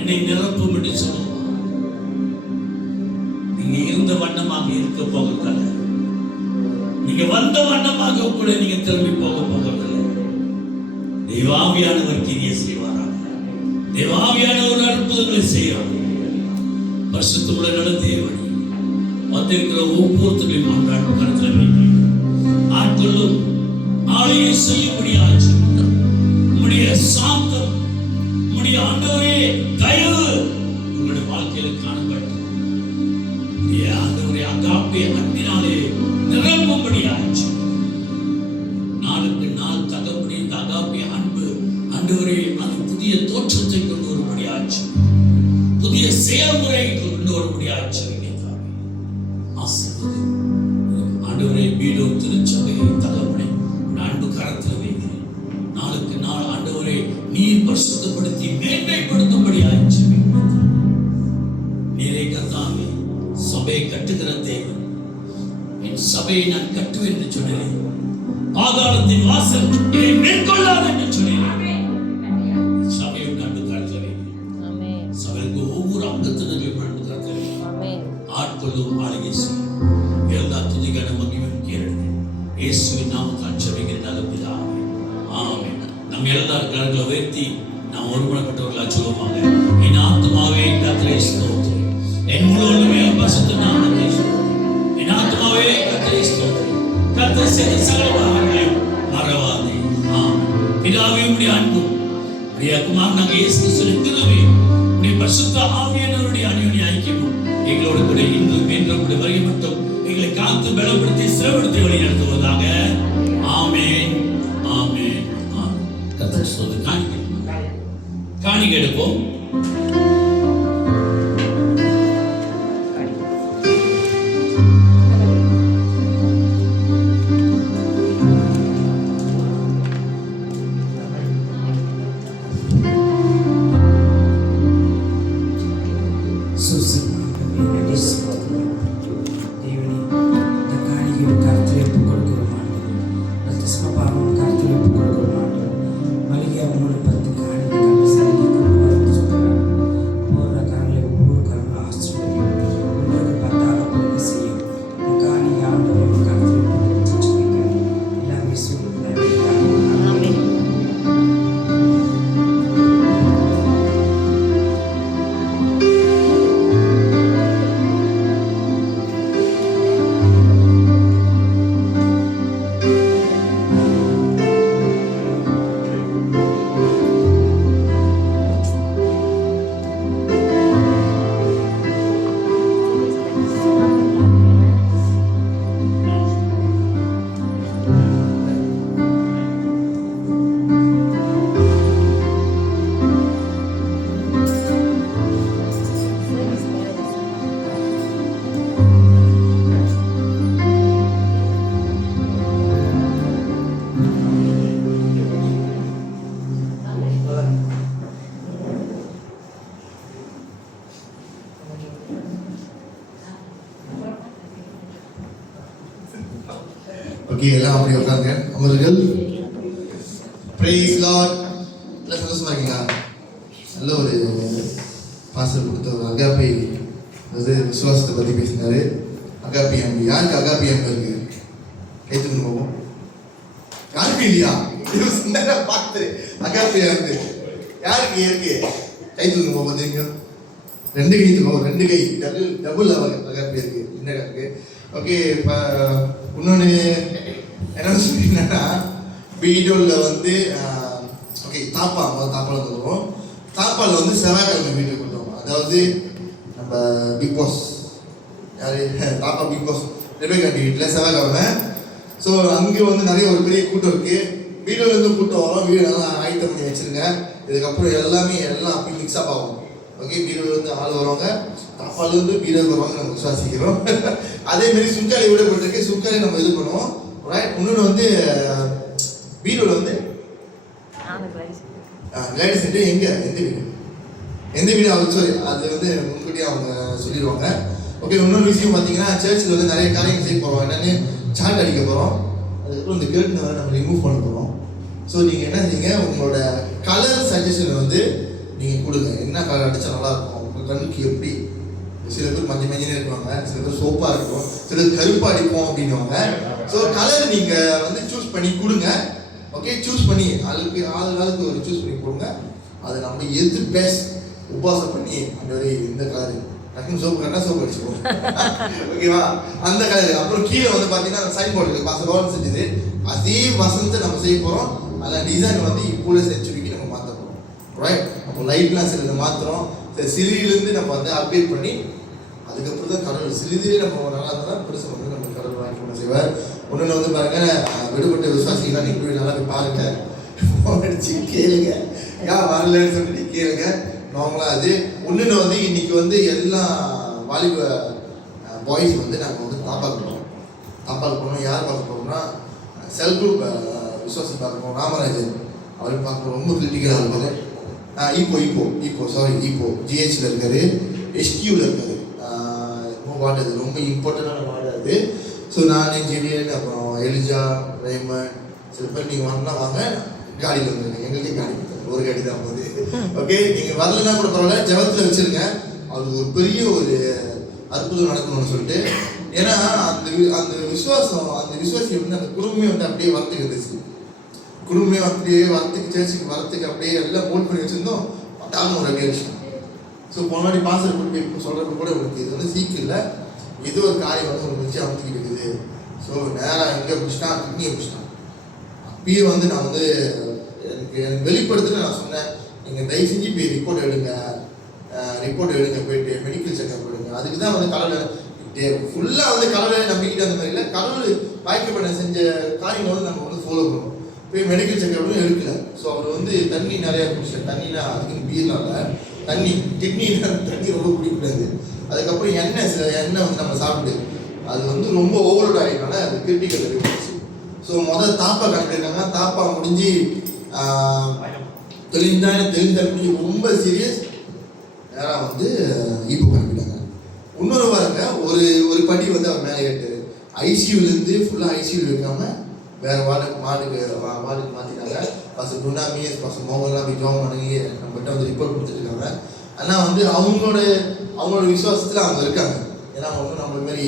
என்னை நிரப்பும் என்று சொல்லுவார். நீங்க இருந்த வண்ணமாக இருக்க போகிறதில்லை. நீங்க வந்த வண்ணமாக கூட நீங்க திரும்பி போக போகிறதில்லை. தேவாவியானவர் கிரியை செய்வாராக. தேவாவியானவர் அற்புதங்களை செய்வார். பரிசுத்தமுள்ள நல்ல தேவன் வந்திருக்கிற ஒவ்வொருத்தரையும் ஆண்டாண்டு கருத்தில் வைக்கிறேன். ஆட்களும் ஆளையை செய்யும்படி ஆச்சு. உம்முடைய சாந்தம், உம்முடைய ஆண்டவரே தயவு உங்களுடைய வாழ்க்கையில காணப்பட்டது. ஆண்டவரே அகாப்பே அன்பினாலே நிரம்பும்படி ஆச்சு. நாளுக்கு நாள் தகப்படி இந்த அகாப்பே அன்பு ஆண்டவரே அது புதிய தோற்றத்தை கொண்டு வரும்படி ஆச்சு. புதிய செயல்முறை கொண்டு வரும்படி ஆச்சு. ஆண்டவரே வீடோ திருச்சபையை தகப்பனை அன்பு கரத்தில் வைக்கிறேன். நாளுக்கு நாள் ஆண்டவரே நீர் பரிசுத்தப்படுத்தி மேன்மைப்படுத்தும்படி ஆயிடுச்சு. நீரே கர்த்தாவே சபையை கட்டுகிற தேவன். என் சபையை நான் கட்டுவேன் என்று சொன்னேன். பாதாளத்தின் வாசல் என்னை மேற்கொள்ளாது என்று சொன்னேன். சபையை அன்பு கரத்தில் வைக்கிறேன். சபைக்கு ஒவ்வொரு அங்கத்தினரையும் அன்பு கரத்தில் வைக்கிறேன். ஆட்களும் ஆளுகை செய்யும். எல்லா துதிக்கான மகிமையும் கேளுங்க. இயேசுவின் நாமத்தால் ஜெபிக்கிறேன் நல்ல பிதாவே. ஆமென். நம்ம எல்லாரும் கரங்களை உயர்த்தி நாம் ஒருமனப்பட்டவர்களாக சொல்லுவாங்க. என் ஆத்துமாவே கர்த்தரை ஸ்தோத்திரி. என் முழு உள்ளமே பரிசுத்த நாமத்தை ஸ்தோத்திரி. என் ஆத்துமாவே கர்த்தரை ஸ்தோத்திரி. கர்த்தர் செய்த சகல உபகாரங்களையும் மறவாதே. ஆமென். பிதாவே உம்முடைய அன்பும் உம்முடைய குமாரனாகிய இயேசு கிறிஸ்துவின் கிருபையும் உம்முடைய பரிசுத்த ஆவியானவருடைய அன்யோன்ய ஐக்கியமும் எங்களோடு கூட இன்றும் என்றும் வருகை மட்டும் எங்களை காத்து பலப்படுத்தி சிறப்படுத்தி வழி நடத்துவதாக. ஆமென், ஆமென், ஆமென். கர்த்தர் சொல்வது காணிக்கை எடுப்போம். ஓகே, எல்லாம் அப்படி உட்காருங்க. அமர்கள். Praise Lord. எல்லாம் சந்தோஷமா இருக்கீங்களா? நல்ல ஒரு பாஸ்டர் கொடுத்த ஒரு அகாப்பி அதாவது விசுவாசத்தை பற்றி பேசினாரு. அகாப்பி அம்பு யாருக்கு அகாப்பி அம்பு இருக்கு? கைத்துக்கு போவோம். யாருக்கு இல்லையா? பார்த்து அகாப்பி அம்பு யாருக்கு இருக்கு? கைத்துக்கு போவோம். தெரியுங்க, ரெண்டு கை தூக்கும். ரெண்டு கை டபுள் அகாப்பி இருக்கு. என்ன இருக்கு? ஓகே, இப்போ இன்னொன்று என்ன சொன்னீங்கன்னா வீடியோவில் வந்து ஓகே தாப்பால் வந்துடுவோம். தாப்பால் வந்து செவ்வாய்க்கிழமை வீடியோ கொடுத்துருவோம். அதாவது நம்ம பிக் பாஸ் யார் தாப்பா பிக் பாஸ் ரெபேக்கா வீட்டில் செவ்வாய்க்கிழமை. ஸோ அங்கே வந்து நிறைய ஒரு பெரிய கூட்டம் இருக்குது. வீடியோலேருந்து கூட்டம் வரும். வீடியோ நல்லா ஆயத்தம் பண்ணி வச்சுருங்க. இதுக்கப்புறம் எல்லாம் அப்படி மிக்ஸ்அப் ஆகும். ஓகே, வீடியோலேருந்து ஆள் வருவாங்க, தாப்பாலேருந்து வீடியோக்கு வருவாங்க. நம்ம விசுவாசிக்கிறோம். அதேமாரி சுங்காலி விட போட்டிருக்கு. சுங்காலி நம்ம இது பண்ணுவோம். ரைட். இன்னொன்று வந்து வீடியோவில் வந்து லேடிஸ் சென்டர் எந்த வீடு அவங்க சொல்லி அது வந்து முன்கூட்டியே அவங்க சொல்லிடுவாங்க. ஓகே, இன்னொரு விஷயம் பார்த்தீங்கன்னா சர்ச்சில் வந்து நிறைய காரியங்கள் செய்ய போகிறோம். என்னென்னு சார்ட் அடிக்க போகிறோம். அதுக்கப்புறம் இந்த கேர்ட்னை நம்ம ரிமூவ் பண்ண போகிறோம். ஸோ நீங்கள் என்ன செய்யுங்க, உங்களோட கலர் சஜஷன் வந்து நீங்கள் கொடுங்க. என்ன கலர் அடித்தா நல்லாயிருக்கும், உங்கள் கண்ணுக்கு எப்படி. சில பேர் மஞ்சள் மஞ்சளே இருக்குவாங்க, சில பேர் சோப்பாக இருக்கும், சில பேர் கருப்பாக அடிப்போம் அப்படின்வாங்க. ஸோ கலர் நீங்கள் வந்து சூஸ் பண்ணி கொடுங்க. ஓகே, சூஸ் பண்ணி ஆளுக்கு ஒரு சூஸ் பண்ணி கொடுங்க. அது நம்ம எது பெஸ்ட் உபாசம் பண்ணி அந்த இந்த கலரு டக்குன்னு சோப்பு கரெக்டாக சோப்பு அடிச்சுக்கோம். ஓகேவா, அந்த கலரு. அப்புறம் கீழே வந்து பார்த்தீங்கன்னா அந்த சைன் போர்டு இருக்குது, பாச செஞ்சது அதே வசனத்தை நம்ம செய்ய போகிறோம். அதில் டிசைன் வந்து இப்போ செஞ்சுரிக்கு நம்ம மாற்ற போகிறோம். ரைட், அப்போ லைட்லாம் சிலது மாற்றுறோம். சிறியிலேருந்து நம்ம வந்து அப்டேட் பண்ணி அதுக்கப்புறம் தான் கடவுள் சிறிதிலே நம்ம நல்லா இருந்தால் பெருசு வந்து நம்ம கடவுள் வாங்கி கொண்டு செய்வார். ஒன்று வந்து பாருங்க, விடுபட்ட விசுவாசிகள் நீங்கள் போய் நல்லா போய் பாருங்க, அடிச்சு கேளுங்க, ஏன் வரலன்னு சொல்லிட்டு கேளுங்க. நார்மலாக அது ஒன்று வந்து இன்னைக்கு வந்து எல்லா வாலிப பாய்ஸ் வந்து நாங்கள் வந்து தாப்பாக்கு போனோம். யார் பார்க்க போகிறோம்னா செல் குரூப் விசுவாசி பார்க்கணும். ராமராஜன் அவருக்கு பார்க்கணும், ரொம்ப கிரிட்டிக்கலாக இருக்காரு. இப்போ ஜிஹெச்சில் இருக்காரு, எஸ்கியூவில் இருக்காரு. வார்டு அது ரொம்ப இம்பார்ட்டண்டான வார்டு அது. ஸோ நான் இன்ஜினியர், அப்புறம் எலிஜா, ரைமண்ட், சில பேர் நீங்கள் வரலாம் வாங்க, காடியில் வந்துருங்க. எங்களுக்கே காடி கொடுத்தாங்க, ஒரு காடி தான் போகுது. ஓகே, நீங்கள் வரலன்னா கூட பரவாயில்ல, ஜபத்தில் வச்சுருங்க. அது ஒரு பெரிய ஒரு அற்புதம் நடக்கணும்னு சொல்லிட்டு. ஏன்னா அந்த விசுவாசம், அந்த விசுவாசி வந்து அந்த குடும்பமே வந்து அப்படியே வரத்துக்கு இருந்துச்சு. குடும்பமே அப்படியே வரத்துக்கு, சேர்ச்சுக்கு வரத்துக்கு அப்படியே எல்லாம் போட் பண்ணி வச்சுருந்தோம். பட்டாலும் ஒரு அப்படியே விஷயம். ஸோ முன்னாடி பாசல் கொண்டு போய் சொல்கிறப்ப கூட உங்களுக்கு இது வந்து சீக்கிரம் இல்லை, ஏதோ ஒரு காரியம் வந்து உங்களுக்கு வச்சு அமைச்சிக்கிட்டு இருக்குது. ஸோ நேராக எங்கே பிடிச்சிட்டான், கிட்னியை பிடிச்சிட்டான். அப்பயே வந்து நான் வந்து எனக்கு வெளிப்படுத்துன்னு நான் சொன்னேன், நீங்கள் தயவு செஞ்சு போய் ரிப்போர்ட் எடுங்க, போயிட்டு மெடிக்கல் செக்அப் எடுங்க. அதுக்கு தான் வந்து கடவுளை ஃபுல்லாக வந்து கடவுளை நம்பிக்கிட்டு அந்த மாதிரி இல்லை, கடவுள் வாய்க்கப்பட செஞ்ச காரியங்களை வந்து நம்ம வந்து ஃபாலோ பண்ணணும். போய் மெடிக்கல் செக்அப்லும் எடுக்கல. ஸோ அவர் வந்து தண்ணி நிறையா குடிச்சார். தண்ணினா அதுக்குன்னு பீர்னால தண்ணி, கிட்னி தண்ணி ரொம்ப குடிக்கூடாது. அதுக்கப்புறம் எண்ணெய் வந்து நம்ம சாப்பிட்டு அது வந்து ரொம்ப ஓவர்லோட் ஆகினால அது கிரிட்டிக்கல் இருந்துச்சு. ஸோ முதல் தாப்பா கண்டிருக்காங்க. தாப்பா முடிஞ்சு தெளிந்தால் முடிஞ்சு ரொம்ப சீரியஸ், நேராக வந்து ஈப்பு பண்ணிட்டாங்க. இன்னொரு பாருங்க, ஒரு படி வந்து அவர் மேலே ஏற்றாரு. ஐசியூலேருந்து ஃபுல்லாக ஐசியூவில் வைக்காமல் வேறு வார்டுக்கு மாற்றிட்டாங்க. பசங்க குண்டாமியஸ், பசங்க மோகன்லாம் போய் ஜோம் பண்ணி நம்மகிட்ட வந்து ரிப்போர்ட் கொடுத்துருக்காங்க. ஆனால் வந்து அவங்களோட விசுவாசத்தில் அவங்க இருக்காங்க. ஏன்னா அவங்க வந்து நம்மள மாரி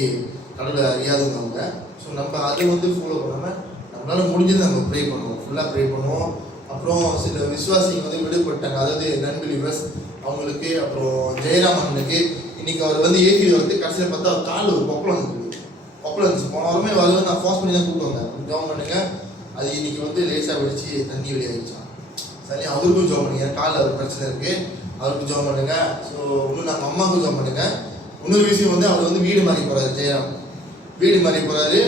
கடவுளை அறியாதவங்க அவங்க. ஸோ நம்ம அதை வந்து ஃபாலோ பண்ணாமல் நம்மளால் முடிஞ்சது நம்ம ப்ரே பண்ணுவோம், ஃபுல்லாக ப்ரே பண்ணுவோம். அப்புறம் சில விசுவாசிங்க வந்து விடுபட்டாங்க, அதாவது நன்பிலிவர்ஸ் அவங்களுக்கு. அப்புறம் ஜெயராமனுக்கு இன்னைக்கு அவர் வந்து ஏற்றி வந்து கடைசியில் பார்த்தா அவர் காலில் ஒரு கொப்பளம் இருந்துச்சு. போன வாரமே வரல, நான் ஃபோர்ஸ் பண்ணி தான் கூப்பிட்டு வந்தேன். ஜோம் பண்ணுங்க, அது இன்னைக்கு வந்து லேசாக வெடிச்சு தண்ணி வெளியாகிடுச்சான். சரி, அவருக்கும் ஜோம் பண்ணுங்க, காலில் ஒரு பிரச்சனை இருக்குது, அவருக்கு ஜோம் பண்ணுங்க. ஸோ இன்னும் நம்ம அம்மாவுக்கும் ஜோம் பண்ணுங்க. இன்னொரு விஷயம் வந்து அவர் வந்து வீடு மாறி போகிறாரு. ஜெயராம் வீடு மாறி போகிறாரு.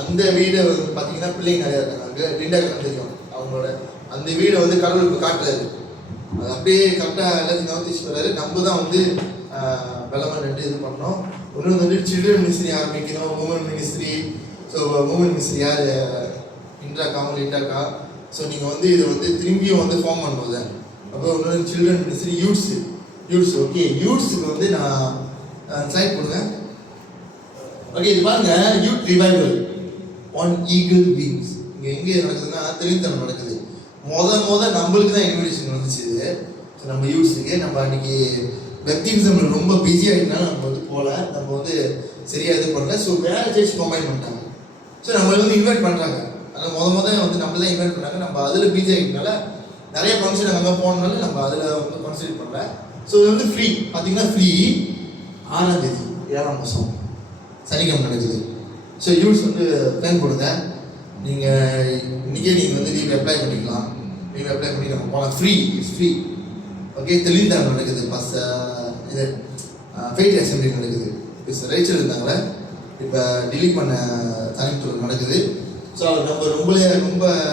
அந்த வீடை வந்து பார்த்தீங்கன்னா பிள்ளைங்க நிறையா இருக்காங்க, லிண்டாக்கு தெரியும் அவங்களோட. அந்த வீடை வந்து கடவுளுக்கு காட்டுறாரு. அது அப்படியே கரெக்டாக எல்லாத்தையும் நவத்திச்சு வர்றாரு. நம்ம தான் வந்து வெள்ளமாக ரெண்டு இது பண்ணோம். இன்னொன்று வந்து சில்ட்ரன் மினிஸ்ட்ரி ஆரம்பிக்கணும், woman ministry. So woman ministry யார், இன்ட்ராக்கா. ஸோ நீங்கள் வந்து இதை வந்து திரும்பியும் வந்து ஃபார்ம் பண்ணும்போது அப்புறம் இன்னொன்று சில்ட்ரன் மினிஸ்ட்ரி, யூத்ஸ். ஓகே, யூத்ஸுக்கு வந்து நான் ஸ்லைட் கொடுங்க. ஓகே, இது பாருங்க, youth revival on eagle wings. இங்கே எங்கே நடக்குதுன்னா தெளிந்தனம் நடக்குது. நம்மளுக்கு தான் இன்விடேஷன் வந்துச்சு. ஸோ நம்ம யூத்ஸுக்கு நம்ம அன்றைக்கி பெப்டிசமில் ரொம்ப பிஸி ஆகிட்டனால நம்ம வந்து போகல, நம்ம வந்து சரியாக இது பண்ணல. ஸோ வேறு சேர்ச் கம்பைன் பண்ணிட்டாங்க. ஸோ நம்மளை வந்து இன்வைட் பண்ணுறாங்க. ஆனால் வந்து நம்மள தான் இன்வைட் பண்ணாங்க. நம்ம அதில் பிஸி ஆகிட்டனால நிறைய ஃபங்க்ஷன் அங்கே போனதுனால நம்ம அதில் வந்து கான்சன்ட்ரேட் பண்ணல. ஸோ இது வந்து ஃப்ரீ, பார்த்தீங்கன்னா ஃப்ரீ. 6ஆம் தேதி 7ஆம் மாதம் சனிக்கிழமை நடக்குது. ஸோ யூஸ் வந்து பிளான் கொடுங்க. நீங்கள் இன்றைக்கே நீங்கள் வந்து லீவ் அப்ளை பண்ணிக்கலாம். லீவ் அப்ளை பண்ணி நம்ம போகலாம். It's free. ஓகே, தெளிந்தார் நடக்குது. இது ஃபெய்ட் அசம்பிளி நடக்குது. இப்போ ரேச்சல் இருந்தாங்களே, இப்போ டிலீட் பண்ண தலைமுறை நடக்குது. ஸோ அவர் நம்ம ரொம்ப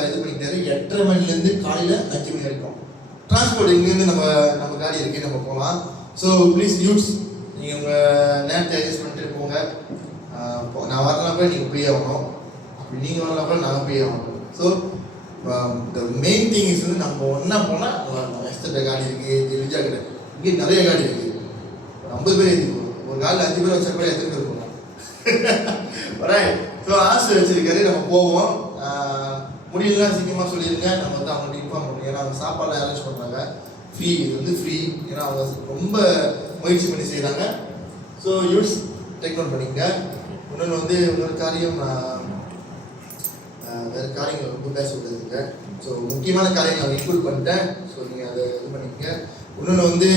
இது பண்ணிக்கிட்டாரு. 8:30 மணிலேருந்து காலையில் 5 மணி வரைக்கும் டிரான்ஸ்போர்ட் இங்கேருந்து நம்ம காடி இருக்கு, நம்ம போகலாம். ஸோ ப்ளீஸ் யூஸ், நீங்கள் உங்கள் நேரத்தை அட்ஜஸ்ட் பண்ணிட்டு போங்க. நான் வரலப்போ நீங்கள் போய் ஆகணும், அப்படி நீங்கள் வரலப்போ நாங்கள் போய் ஆகணும். So the main thing is வந்து நம்ம ஒன்றா போனால் எஸ்டர்ட காடி இருக்குது, எலிஜா கடை, இங்கே நிறைய காடி இருக்குது. 50 பேர் ஏற்றி போகணும். ஒரு காலில் 5 பேர் வச்சா கூட எத்தனை பேர் போகலாம். ரைட். ஸோ ஆசை வச்சுருக்காரு, நம்ம போவோம். முடியலாம் சீக்கிரமாக சொல்லிடுங்க, நம்ம வந்து அவங்கள்ட்ட இன்ஃபார்ம் பண்ணுவோம். ஏன்னா அவங்க சாப்பாடுலாம் அரேஞ்ச் பண்ணுறாங்க. ஃப்ரீ, இது வந்து ஃப்ரீ. ஏன்னா அவங்க ரொம்ப முயற்சி பண்ணி செய்கிறாங்க. ஸோ யூஸ் டேக் நோட் பண்ணிக்கங்க. இன்னொன்று வந்து இன்னொரு காரியம், வேறு காரியங்கள் ரொம்ப பேச விடுறதுங்க. ஸோ முக்கியமான காரியங்கள் நான் இன்க்ளூட் பண்ணிட்டேன். ஸோ நீங்கள் அதை இது பண்ணிக்கங்க. இன்னொன்று வந்து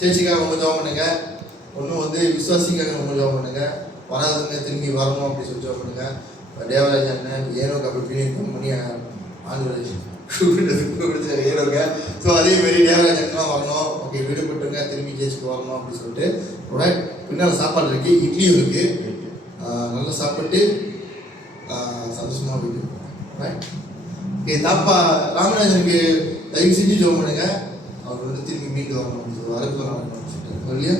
சேர்ச்சிக்காக ரொம்ப ஜாப் பண்ணுங்க. ஒன்றும் வந்து விசுவாசிக்காக ரொம்ப ஜாப் பண்ணுங்க. வராதுங்க திரும்பி வரணும் அப்படி சொல்லி ஜாப் பண்ணுங்க. தேவராஜ் அண்ணன் ஏனோ அப்படி யூனிஃபார்ம் பண்ணி ஆண்டு ஏனோங்க. ஸோ அதேமாரி தேவராஜ் அண்ணன் வரணும், ஓகே விடுபட்டுங்க திரும்பி சேர்ச்சிக்கு வரணும் அப்படின்னு சொல்லிட்டு ரைட். பின்னால் சாப்பாடு இருக்குது, இட்லியும் இருக்குது. நல்லா சாப்பிட்டு சந்தோஷமாக இருக்குது ரைட். ஓகே தாப்பா ராமராஜனுக்கு தயவு செஞ்சு ஜோம் பண்ணுங்க. அவர் வந்து திரும்பி மீண்டு வரணும், வரக்கு வரணும் சொல்லிட்டு இல்லையா.